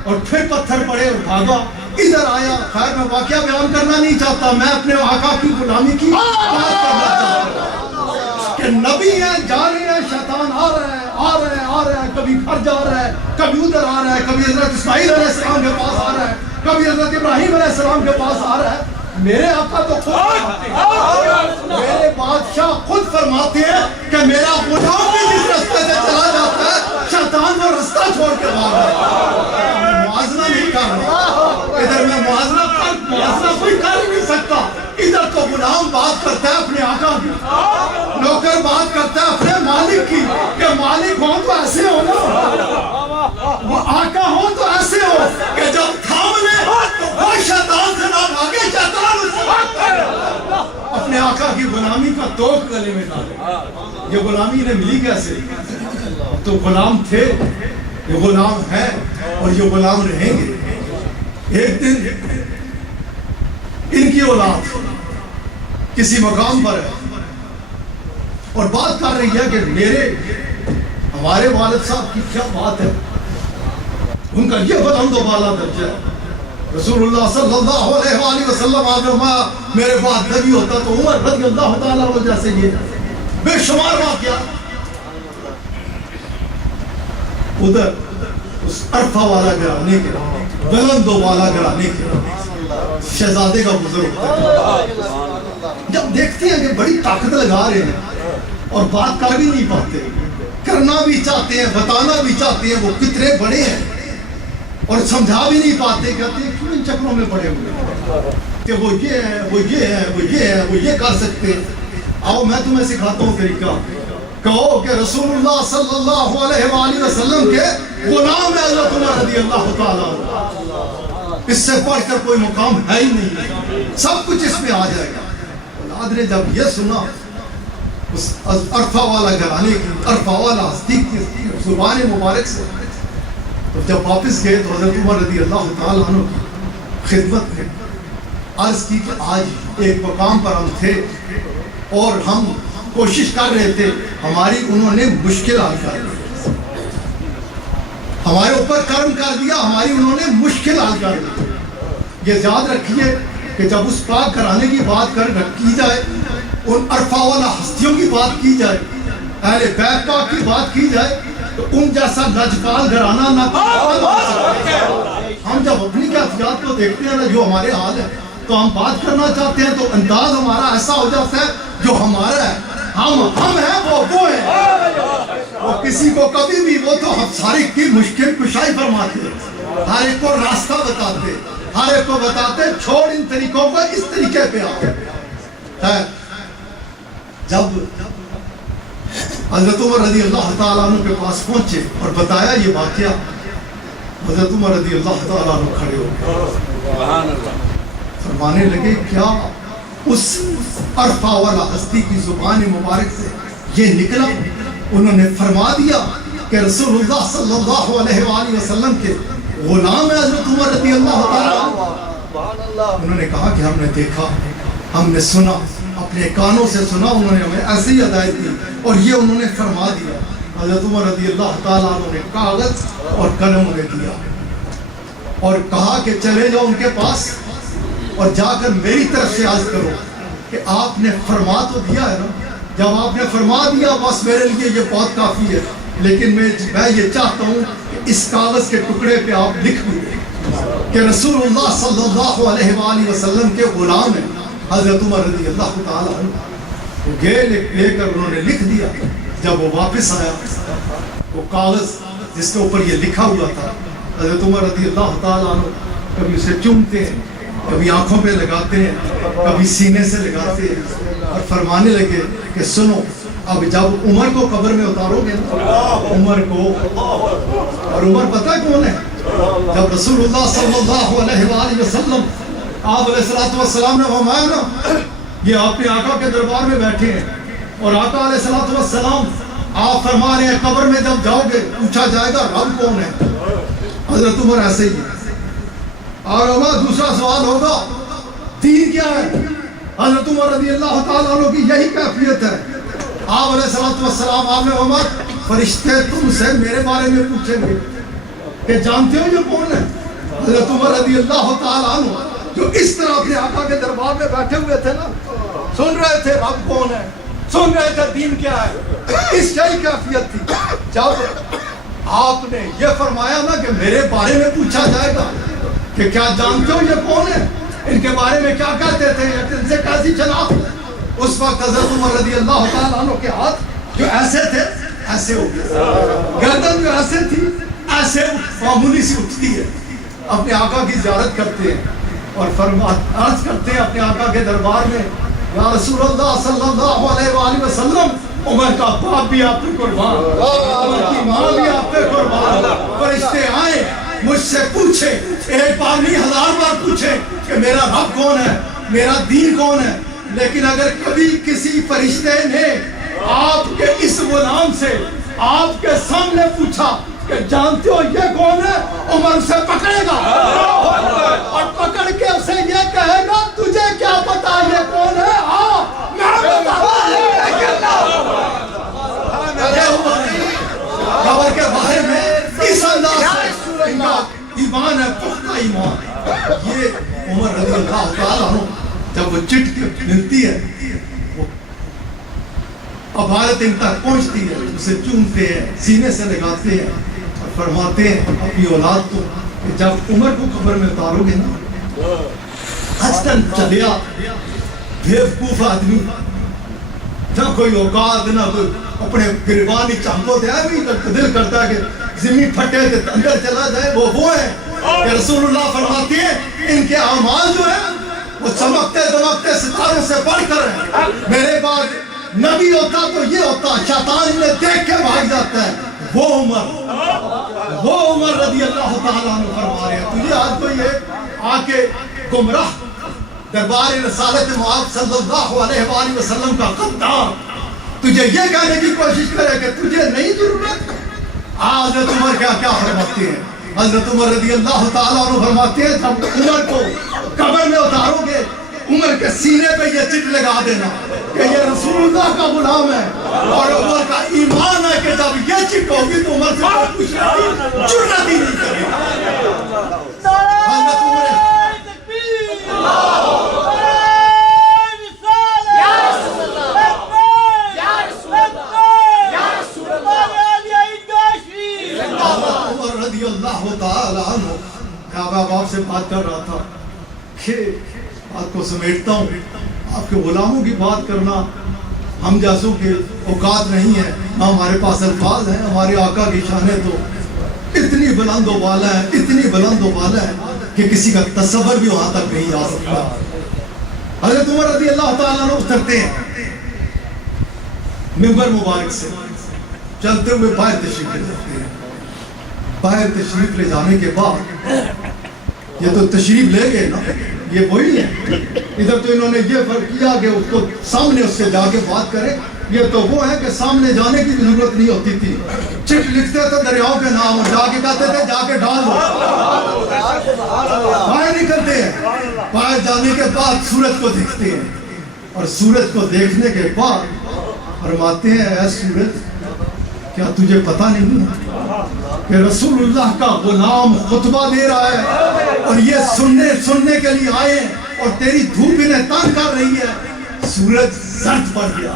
اور پھر پتھر پڑے اور بھاگا، ادھر آیا۔ خیر میں واقعہ بیان کرنا نہیں چاہتا، میں اپنے آقا کی غلامی کی بات کرنا چاہتا ہوں کہ نبی ہیں، جا رہے ہیں، شیطان آ رہا ہے، آ رہا ہے، آ رہا ہے، کبھی گھر جا رہا ہے، کبھی ادھر آ رہا ہے، کبھی حضرت اسماعیل علیہ السلام کے پاس آ رہا ہے، کبھی حضرت ابراہیم علیہ السلام کے پاس آ رہا ہے۔ میرے آقا تو خود فرماتے ہیں، میرے بادشاہ خود فرماتے ہیں کہ میرا غلام بھی جس رستے سے چلا جاتا ہے شیطان وہ رستہ چھوڑ کے بھاگ جاتا ہے۔ موازنہ نہیں کر رہا ادھر، میں موازنہ کوئی کر ہی نہیں سکتا۔ ادھر تو غلام بات کرتا ہے اپنے آقا کی، نوکر بات کرتا ہے اپنے مالک کی، کہ مالک ہو تو ایسے ہو نا، وہ آقا ہو تو ایسے ہو کہ جب تھام لے تو کوئی شیطان سے نہ بھاگے، شیطان اس وقت اپنے آقا کی غلامی کا توق گلے میں ڈالے۔ یہ غلامی انہیں ملی کیسے؟ تو غلام تھے، یہ غلام ہیں، اور یہ غلام رہیں گے۔ ایک دن ان کی اولاد کسی مقام پر ہے اور بات کر رہی ہے کہ ہمارے والد صاحب کی کیا بات ہے، ان کا یہ بلند و بالا درجہ ہے۔ رسول اللہ صلی اللہ علیہ وآلہ وسلم آگے میرے بعد نبی ہوتا تو عمر رضی اللہ تعالیٰ عنہ جیسے یہ بے شمار واقعہ۔ ادھر اس عرفہ والا گھرانے کے بلند و بالا گھرانے کے شہزادے کا بزرگ ہوتا ہے، جب دیکھتے ہیں کہ بڑی طاقت لگا رہے ہیں اور بات کر بھی نہیں پاتے، کرنا بھی چاہتے ہیں، بتانا بھی چاہتے ہیں، وہ کتنے بڑے ہیں اور سمجھا بھی نہیں پاتے، کہتے ہیں کیوں ان چکروں میں پڑے ہوئے کہ وہ یہ ہے، وہ یہ ہے، وہ یہ ہے، وہ یہ کر سکتے ہیں۔ آؤ میں تمہیں سکھاتا ہوں طریقہ، کہو کہ رسول اللہ صلی اللہ علیہ وآلہ وسلم کے غلام ہے حضرت عمر رضی اللہ تعالیٰ عنہ، اس سے پڑھ کر کوئی مقام ہے ہی نہیں، سب کچھ اس میں آ جائے گا۔ اولاد نے جب یہ سنا اس عرفہ والا گھرانے کی، عرفہ والا ہستی کی زبان مبارک سے، تو جب واپس گئے تو حضرت عمر رضی اللہ تعالیٰ عنہ کی خدمت میں عرض کی کہ آج ایک مقام پر ہم تھے اور ہم کوشش کر رہے تھے، ہماری انہوں نے مشکل حل کر دی، ہمارے اوپر کرم کر دیا، ہماری انہوں نے مشکل حل کر دی۔ یہ یاد رکھیے کہ جب اس پاک گھرانے کی بات کی جائے، ان عرفہ والا ہستیوں کی بات کی جائے، اہل بیت پاک کی بات کی جائے، تو ان جیسا لجپال گھرانہ نہ ہم جب اپنی کیفیات کو دیکھتے ہیں نا، جو ہمارے حال ہے، تو ہم بات کرنا چاہتے ہیں تو انداز ہمارا ایسا ہو جاتا ہے جو ہمارا ہے، ہم ہیں وہ ہیں، وہ کسی کو کبھی بھی وہ تو ہر ایک کی مشکل کشائی فرماتے، ہر ایک کو راستہ بتاتے، ہر ایک کو بتاتے چھوڑ ان طریقوں کو، اس طریقے پہ آؤ۔ جب حضرت عمر رضی اللہ تعالیٰ عنہ کے پاس پہنچے اور بتایا یہ واقعہ، حضرت عمر رضی اللہ تعالیٰ عنہ کھڑے ہو گئے، فرمانے لگے کیا اس عرفہ والا ہستی کی زبان مبارک سے یہ نکلا؟ انہوں نے فرما دیا کہ رسول اللہ صلی اللہ علیہ وآلہ وسلم کے غلام ہے حضرت عمر رضی اللہ تعالیٰ۔ انہوں نے کہا کہ ہم نے دیکھا، ہم نے سنا، اپنے کانوں سے سنا، انہوں نے ہمیں ایسی ہدایت دی اور یہ انہوں نے فرما دیا۔ حضرت عمر رضی اللہ تعالیٰ عنہ نے کاغذ اور قلم انہیں دیا اور کہا کہ چلے جاؤ ان کے پاس اور جا کر میری طرف سے عرض کرو کہ آپ نے فرما تو دیا ہے نا، جب آپ نے فرما دیا بس میرے لیے یہ بہت کافی ہے، لیکن میں یہ چاہتا ہوں کہ اس کاغذ کے ٹکڑے پہ آپ لکھ بھی دیں کہ رسول اللہ صلی اللہ علیہ وآلہ وسلم کے غلام ہیں حضرت عمر رضی اللہ تعالیٰ عنہ۔ گئے لے کر انہوں نے لکھ دیا۔ جب وہ واپس آیا وہ کاغذ جس کے اوپر یہ لکھا ہوا تھا، حضرت عمر رضی اللہ تعالیٰ عنہ کبھی اسے چومتے ہیں، کبھی آنکھوں پہ لگاتے ہیں، کبھی سینے سے لگاتے ہیں اور فرمانے لگے کہ سنو اب جب عمر کو قبر میں اتارو گے نا، عمر کو، اور عمر پتہ کون ہے؟ جب رسول اللہ صلی اللہ علیہ وآلہ وسلم آپ علیہ السلام نے فرمایا نا یہ اپنے آقا کے دربار میں بیٹھے ہیں اور آقا علیہ السلام آپ فرما رہے ہیں قبر میں جب جاؤ گے پوچھا جائے گا رب کون ہے؟ حضرت عمر ایسے ہی اور عمر دوسرا سوال ہوگا دین کیا ہے؟ حضرت عمر رضی اللہ تعالیٰ عنہ کی یہی کیفیت ہے۔ آپ علیہ السلام آپ نے عمر فرشتے تم سے میرے بارے میں پوچھیں گے کہ جانتے ہو یہ کون ہے؟ حضرت عمر رضی اللہ تعالیٰ عنہ جو اس طرح اپنے آقا کے دربار میں بیٹھے ہوئے تھے نا، سن رہے تھے رب کون ہے، سن رہے تھے دین کیا ہے، اس یہی کیفیت تھی۔ جب آپ نے یہ فرمایا نا کہ میرے بارے میں پوچھا جائے گا کہ کیا جانتے ہو یہ کون ہے، ان کے بارے میں کیا کہتے تھے، ان سے کیسی شناخت، اس وقت حضرت عمر رضی اللہ تعالیٰ عنہ کے ہاتھ جو ایسے تھے ایسے ہو گئے، گردن جو ایسے تھی ایسے معمولی سی اٹھتی ہے۔ اپنے آقا کی زیارت کرتے ہیں اور عرض کرتے ہیں اپنے آقا کے دربار میں یا رسول اللہ صلی اللہ علیہ وآلہ وسلم عمر کا باپ بھی آپ پہ قربان، عمر کی ماں بھی آپ پہ قربان، فرشتے آئے مجھ سے پوچھے، ایک بار نہیں 1000 بار پوچھے کہ میرا رب کون ہے، میرا دین کون ہے، لیکن اگر کبھی کسی فرشتے نے آپ کے اس غلام سے آپ کے سامنے پوچھا کہ جانتے ہو یہ کون ہے، عمر اسے پکڑے گا اور پکڑ کے اسے یہ کہے گا تجھے کیا پتا یہ کون ہے، میں خبر کے بارے میں اس انداز سے ان کا ایمان ہے، پختہ ایمان۔ یہ عمر رضی اللہ تعالیٰ عنہ جب وہ چٹ کے ملتی ہے وہ عبارت ان تک پہنچتی ہے، اسے چومتے ہیں، سینے سے لگاتے ہیں اور فرماتے ہیں اپنی اولاد کو کہ جب عمر کو قبر میں اتارو گے نا، آج کل چلیا بیوقوف آدمی نہ کوئی اوقات نہ کوئی اپنے گریبانی چاہتوں دے بھی دل کرتا ہے کہ زمین پھٹے تھے اندر چلا جائے، وہ ہے کہ رسول اللہ فرماتے ہیں ان کے اعمال جو ہیں وہ چمکتے دمکتے ستاروں سے بڑھ کر ہیں۔ میرے بعد نبی ہوتا تو یہ ہوتا، شیطان انہیں دیکھ کے بھاگ جاتا ہے، وہ عمر رضی اللہ تعالیٰ عنہ فرما رہے ہیں۔ تجھے آج تو یہ آ کے گمراہ دربار رسالت معاذ صلی اللہ علیہ وآلہ وسلم کا غدار تجھے یہ کہنے کی کوشش کرے کہ تجھے نہیں ضرورت۔ حضرت عمر کیا فرماتے ہیں؟ حضرت عمر رضی اللہ تعالیٰ عنہ فرماتے ہیں جب عمر کو قبر میں اتارو گے عمر کے سینے پہ یہ چٹ لگا دینا کہ یہ رسول اللہ کا غلام ہے، اور عمر کا ایمان ہے کہ جب یہ چٹ ہوگی تو عمر سے کچھ جرأت ہی نہیں کرے گا۔ حضرت عمر رضی اللہ تعالیٰ عنہ، میں آپ سے بات کر رہا تھا کہ بات کو سمیٹتا ہوں. آپ کے غلاموں کی بات کرنا ہم جیسوں کے اوقات نہیں ہے، نہ ہمارے پاس الفاظ ہیں. ہمارے آقا کی شانیں تو اتنی بلند و بالا ہے، اتنی بلند و بالا ہے کہ کسی کا تصور بھی وہاں تک نہیں جا سکتا. حضرت عمر رضی اللہ تعالیٰ عنہ اترتے ہیں منبر مبارک سے، چلتے ہوئے باہر تشریف لے جاتے ہیں. باہر تشریف لے جانے کے بعد یہ تو تشریف لے گئے نا، یہ وہی ہے. ادھر تو انہوں نے یہ فرق کیا کہ اس کو سامنے اس سے جا کے بات کرے. یہ تو وہ ہے کہ سامنے جانے کی بھی ضرورت نہیں ہوتی تھی. چٹ لکھتے تھے دریاؤں کے نام اور جا کے کہتے تھے جا کے ڈال دو. باہر نکلتے ہیں، باہر جانے کے بعد سورج کو دیکھتے ہیں اور سورج کو دیکھنے کے بعد فرماتے ہیں اے سورج کیا تجھے پتہ نہیں کہ رسول اللہ کا غلام خطبہ دے رہا ہے اور یہ سننے کے لیے آئے اور تیری دھوپ انہیں تنگ کر رہی ہے. سورج زرد پڑ گیا،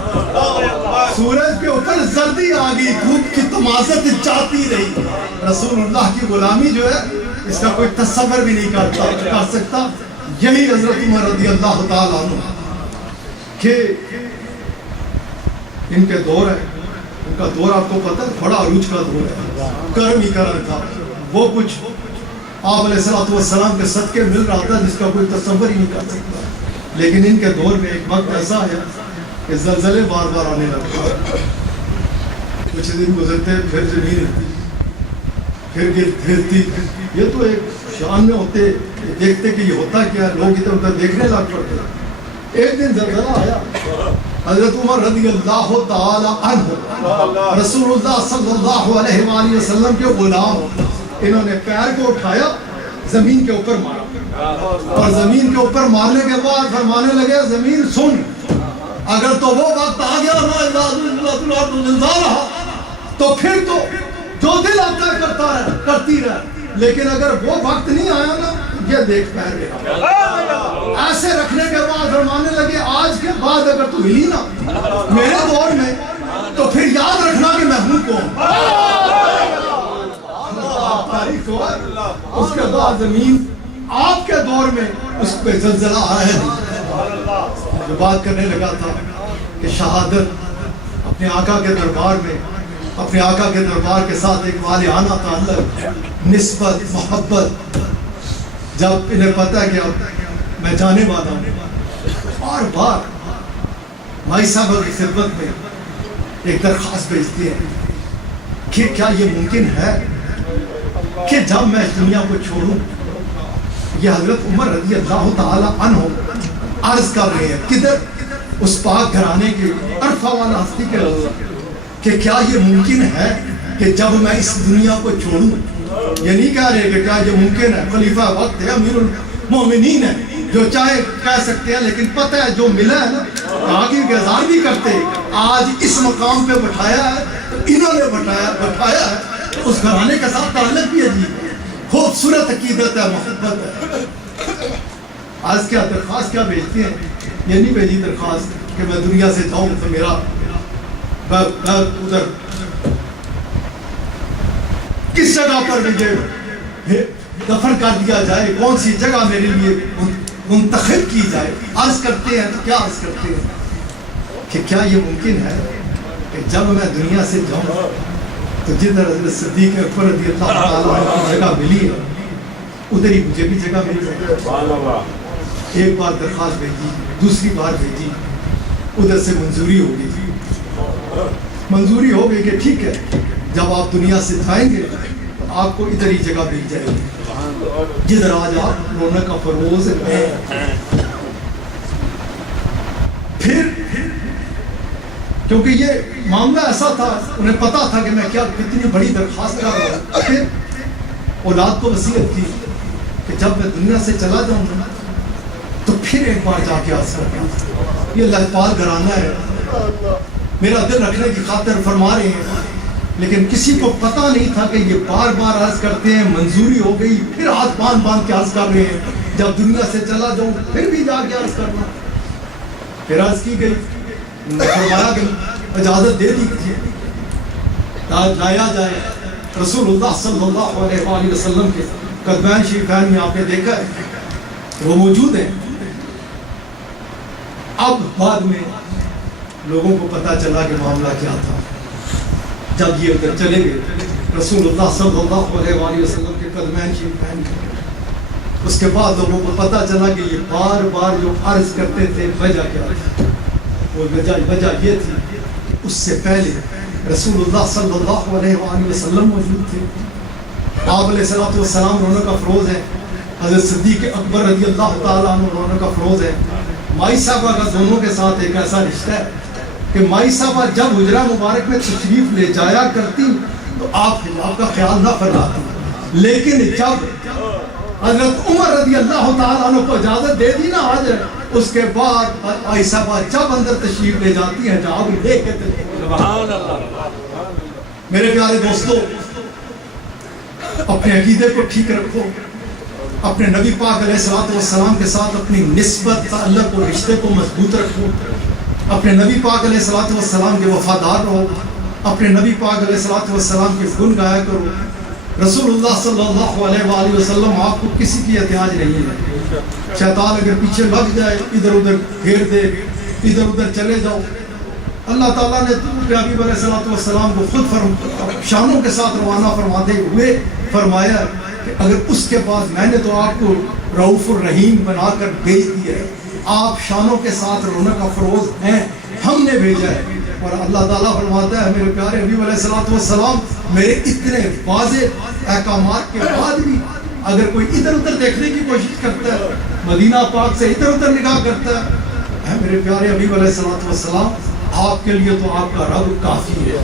سورج کے اوپر زردی آ گئی، دھوپ کی تمازت جاتی رہی. رسول اللہ کی غلامی جو ہے اس کا کوئی تصور بھی نہیں کر سکتا. یہی حضرت عمر رضی اللہ تعالیٰ عنہ کہ ان کے دور ہے، ان کا دور آپ کو پتہ ہے بڑا عروج کا دور ہے، کرم ہی کرم تھا. وہ کچھ آپ علیہ السلام کے صدقے مل رہا تھا جس کا کوئی تصور ہی نہیں کر سکتا. لیکن ان کے دور میں ایک وقت ایسا ہے کہ زلزلے بار بار آنے لگتے، کچھ دن گزرتے پھر زمین پھر گرتی. یہ تو ایک شان میں ہوتے دیکھتے کہ یہ ہوتا کیا، لوگ ادھر ادھر دیکھنے لگ پڑتے. ایک دن زلزلہ آیا، حضرت عمر رضی اللہ تعالی عنہ رسول اللہ صلی اللہ علیہ وآلہ وسلم کے غلام، انہوں نے پیر کو اٹھایا زمین کے اوپر مارا اور زمین کے اوپر مارنے کے بعد فرمانے لگے زمین سن، اگر تو وہ وقت آ گیا تو پھر تو جو دل آتا ہے کرتی رہے، لیکن اگر وہ وقت نہیں آیا نا یہ دیکھ پیر گیا. ایسے رکھنے کے بعد فرمانے لگے آج کے بعد اگر تو ہلی نا میرے دور میں تو پھر یاد رکھنا کہ میں ہوں کون. اس کے بعد زمین آپ کے دور میں اس پہ زلزلہ آیا نہیں. جو بات کرنے لگا تھا کہ شہادت اپنے آقا کے دربار میں، اپنے آقا کے دربار کے ساتھ ایک والہانہ تعلق، نسبت، محبت. جب انہیں پتہ ہے کہ اب میں جانے والا ہوں، بار بار بھائی صاحب کی خدمت میں ایک درخواست بھیجتی ہے کہ کیا یہ ممکن ہے کہ جب میں اس دنیا کو چھوڑوں. یہ حضرت عمر رضی اللہ تعالی عنہ عرض کر رہے ہیں کدھر اس پاک گھرانے کے عرفہ والا ہستی کے کہ کیا یہ ممکن ہے کہ جب میں اس دنیا کو چھوڑوں. یہ نہیں کہہ رہے کہ کیا یہ ممکن ہے، خلیفہ وقت ہے، امیر المومنین ہے، جو چاہے کہہ سکتے ہیں، لیکن پتہ ہے جو ملا ہے نا آگے گزار بھی کرتے. آج اس مقام پہ بٹھایا ہے، انہوں نے بٹھایا ہے، اس گھرانے کے ساتھ تعلق بھی عجیب ہے، خوبصورت عقیدت ہے، محبت ہے. آج کیا درخواست کیا بھیجتے ہیں؟ یہ نہیں بھیجی درخواست کہ میں دنیا سے جاؤں تو میرا ادھر کس جگہ پر مجھے دفن کر دیا جائے، کون سی جگہ میرے لیے منتخب کی جائے. عرض کرتے ہیں تو کیا عرض کرتے ہیں کہ کیا یہ ممکن ہے کہ جب میں دنیا سے جاؤں تو جدھر حضرت صدیق اکبر رضی اللہ تعالیٰ عنہ کی جگہ ملی ہے ادھر ہی مجھے بھی جگہ مل جائے. ایک بار درخواست بھیجی، دوسری بار بھیجی، ادھر سے منظوری ہو گئی. منظوری ہو گئی کہ ٹھیک ہے جب آپ دنیا سے جائیں گے تو آپ کو ادھر ہی جگہ مل جائے گی جدھر آج آپ رونق کا فروز ہے. پھر کیونکہ یہ معاملہ ایسا تھا، انہیں پتا تھا کہ میں کیا کتنی بڑی درخواست کر رہا ہوں. پھر اولاد کو وصیت کی کہ جب میں دنیا سے چلا جاؤں گا تو پھر ایک بار جا کے عرض کروں. یہ لہپال گھرانہ ہے، میرا دل رکھنے کی خاطر فرما رہے ہیں، لیکن کسی کو پتہ نہیں تھا کہ یہ بار بار عرض کرتے ہیں. منظوری ہو گئی، پھر ہاتھ باندھ کے عرض کر رہے ہیں جب دنیا سے چلا جاؤں پھر بھی جا کے عرض کرنا. پھر عرض کی گئی، فرمایا کہ اجازت دے دی تھی لایا جائے. رسول اللہ صلی اللہ علیہ وآلہ وسلم کے قدمین شریفین میں آپ نے دیکھا ہے وہ موجود ہیں. اب بعد میں لوگوں کو پتہ چلا کہ معاملہ کیا تھا. جب یہ ادھر چلے گئے رسول اللہ صلی اللہ علیہ وآلہ وسلم کے قدمین شریف پہن کے, اس کے بعد لوگوں کو پتہ چلا کہ یہ بار بار جو عرض کرتے تھے وجہ کیا تھی. وہ وجہ یہ تھی اس سے پہلے رسول اللہ صلی اللہ علیہ وآلہ وسلم موجود تھے. آپ علیہ السلام رونق افروز ہے. حضرت صدیق اکبر رضی اللہ تعالیٰ عنہ رونق افروز ہے. مائی صاحبہ کا دونوں کے ساتھ ایک ایسا رشتہ ہے کہ مائی صاحبہ جب حجرہ مبارک میں تشریف لے جایا کرتی تو آپ حجاب کا خیال نہ فرماتی, لیکن جب حضرت عمر رضی اللہ تعالیٰ عنہ کو اجازت دے دی نا آ جائے, اس کے بعد مائی صاحبہ جب اندر تشریف لے جاتی ہیں جہاں بھی لے کے سبحان اللہ. میرے پیارے دوستو, اپنے عقیدے کو ٹھیک رکھو, اپنے نبی پاک علیہ السلام کے ساتھ اپنی نسبت تعلق اور رشتے کو مضبوط رکھو, اپنے نبی پاک علیہ السلام کے وفادار رہو, اپنے نبی پاک علیہ السلام کے گن گایا کرو. رسول اللہ صلی اللہ علیہ وآلہ وسلم آپ کو کسی کی احتیاج نہیں ہے. شیطان اگر پیچھے لگ جائے ادھر ادھر گھیر دے, ادھر ادھر چلے جاؤ. اللہ تعالیٰ نے حبیب علیہ السلام کو خود شانوں کے ساتھ روانہ فرماتے ہوئے فرمایا کہ اگر اس کے بعد میں نے تو آپ کو رؤوف الرحیم بنا کر بھیج دیا ہے, آپ شانوں کے ساتھ رونق افروز ہیں, ہم نے بھیجا ہے. اور اللہ تعالیٰ فرماتا ہے میرے پیارے حبیب علیہ السلام میرے اتنے واضح احکامات کے بعد بھی اگر کوئی ادھر ادھر دیکھنے کی کوشش کرتا ہے, مدینہ پاک سے ادھر ادھر نگاہ کرتا ہے, میرے پیارے حبیب علیہ السلام آپ کے لیے تو آپ کا رب کافی ہے.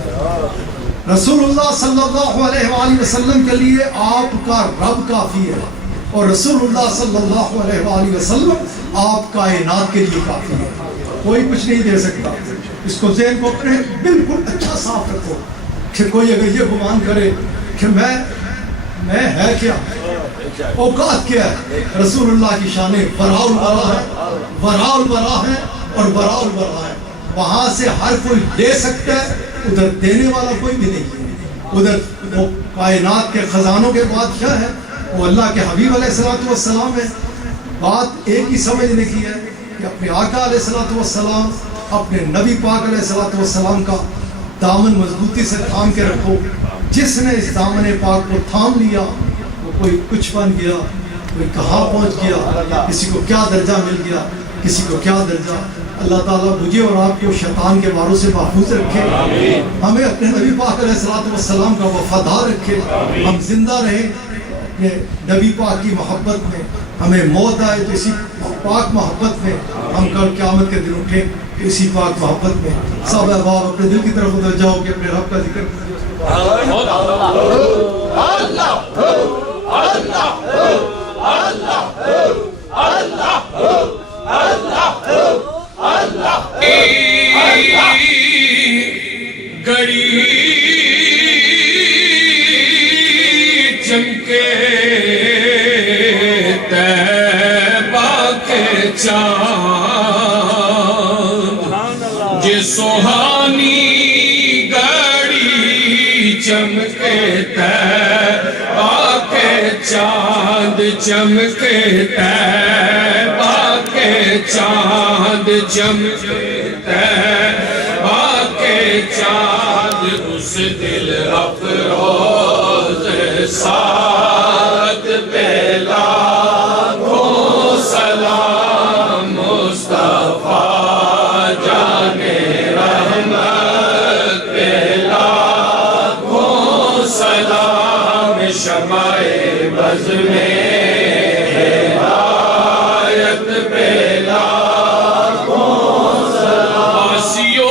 رسول اللہ صلی اللہ علیہ وآلہ وسلم کے لیے آپ کا رب کافی ہے, اور رسول اللہ صلی اللہ علیہ وآلہ وسلم آپ کائنات کے لیے کافی ہے. کوئی کچھ نہیں دے سکتا. اس کو ذہن کو اپنے بالکل اچھا صاف رکھو کہ کوئی اگر یہ گمان کرے کہ میں ہے کیا, اوقات کیا ہے, رسول اللہ کی شانیں براء البراء ہے, براء البراء ہے اور براء البراء ہے. وہاں سے ہر کوئی لے سکتا ہے, ادھر دینے والا کوئی بھی نہیں ہے. ادھر وہ کائنات کے خزانوں کے بادشاہ ہے, وہ اللہ کے حبیب علیہ السلام ہے. بات ایک ہی سمجھنے کی ہے کہ اپنے آقا علیہ السلام, اپنے نبی پاک علیہ السلام کا دامن مضبوطی سے تھام کے رکھو. جس نے اس دامن پاک کو تھام لیا وہ کوئی کچھ بن گیا, کوئی کہاں پہنچ گیا, کسی کو کیا درجہ مل گیا, کسی کو کیا درجہ. اللہ تعالیٰ مجھے اور آپ کو شیطان کے واروں سے محفوظ رکھے, ہمیں اپنے نبی پاک علیہ السلام کا وفادار رکھے, ہم زندہ رہیں اپنے نبی پاک کی محبت میں, ہمیں موت آئے تو اسی پاک محبت میں, ہم کل قیامت کے دن اٹھیں اسی پاک محبت میں. سب احباب اپنے دل کی طرف متوجہ ہو کے اپنے رب کا ذکر گڑی چمکے طیبہ کے چاند, جے سوہانی گڑی چمکے طیبہ کے چاند, چمکے طیبہ کے چاند, چمکے طیبہ کے چاند, اس دل افروز ساتھ پہ لاکھوں سلام مصطفیٰ جانے رحمت پہ لاکھوں سلام, شمع بز میں ہدایت پہ لاکھوں سلام. آسیو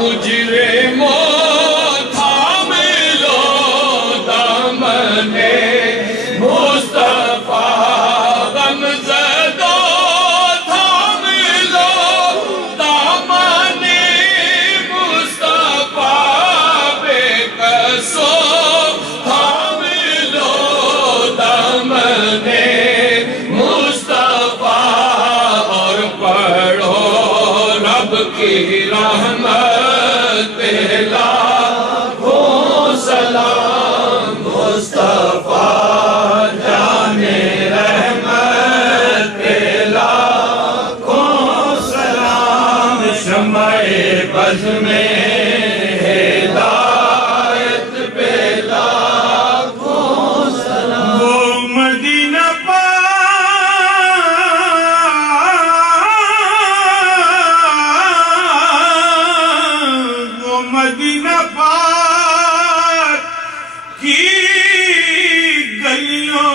مجھے رب کی رحمت پہ لاکھوں سلام مصطفیٰ جانے رحمت پہ لاکھوں سلام شمع بز میں ہدایت پہ لاکھوں سلام وہ مدینہ مدینہ پاک کی گلیوں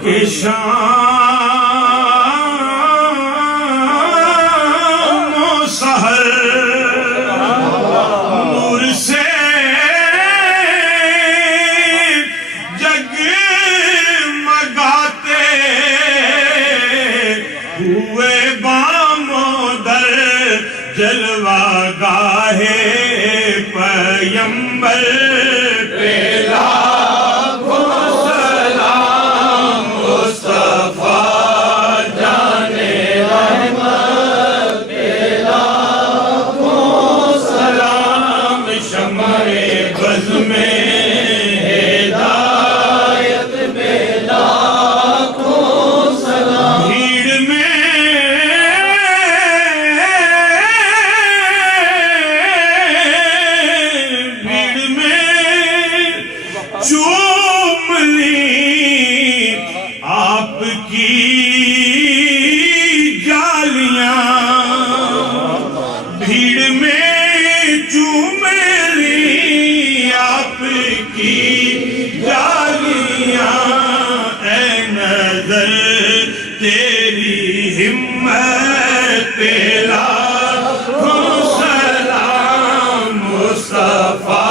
کے شام و سحر نور سے جگمگاتے ہوئے بام و در جلوہ گاہے پیمبر پہ لاکھوں سلام مصطفیٰ جانے رحمت پہ لاکھوں سلام شمع بز میں ہدایت پہ لاکھوں سلام بھیڑ میں چوم لی آپ کی جالیاں بھیڑ میں چوم لی آپ کی جالیاں اے نظر تیری ہمت پہ لاکھوں سلام مصطفیٰ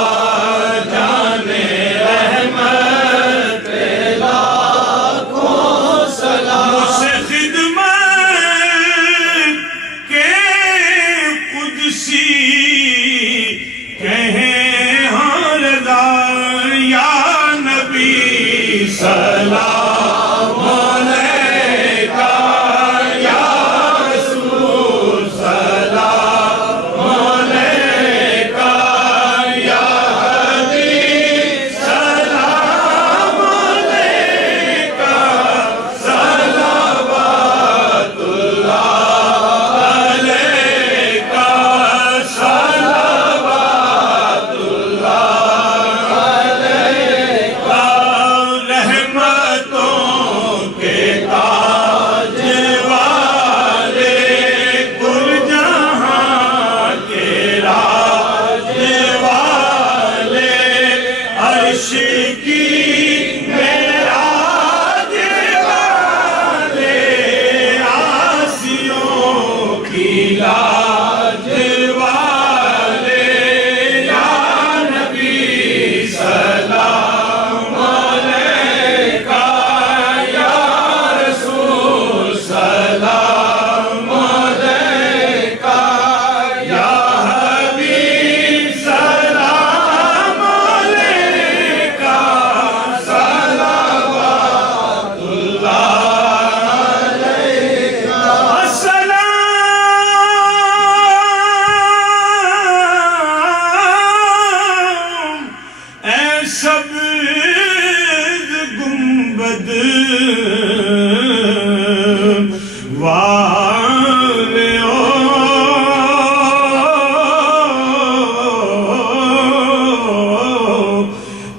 سلام علیکہ یا رسول سلام علیکہ یا حبیب سلام علیکہ صلوات اللہ علیکہ صلوات اللہ علیکہ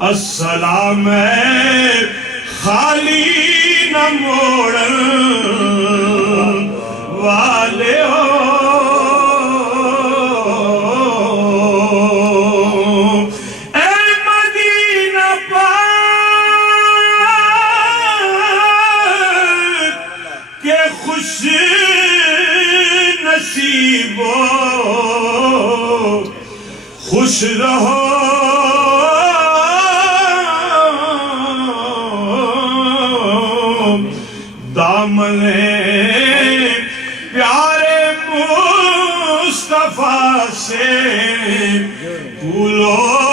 السلام خالی نہ موڑن والے ہو اے مدینہ پاک کے خوش نصیبو خوش رہو دامن پیارے مصطفیٰ سے پھولو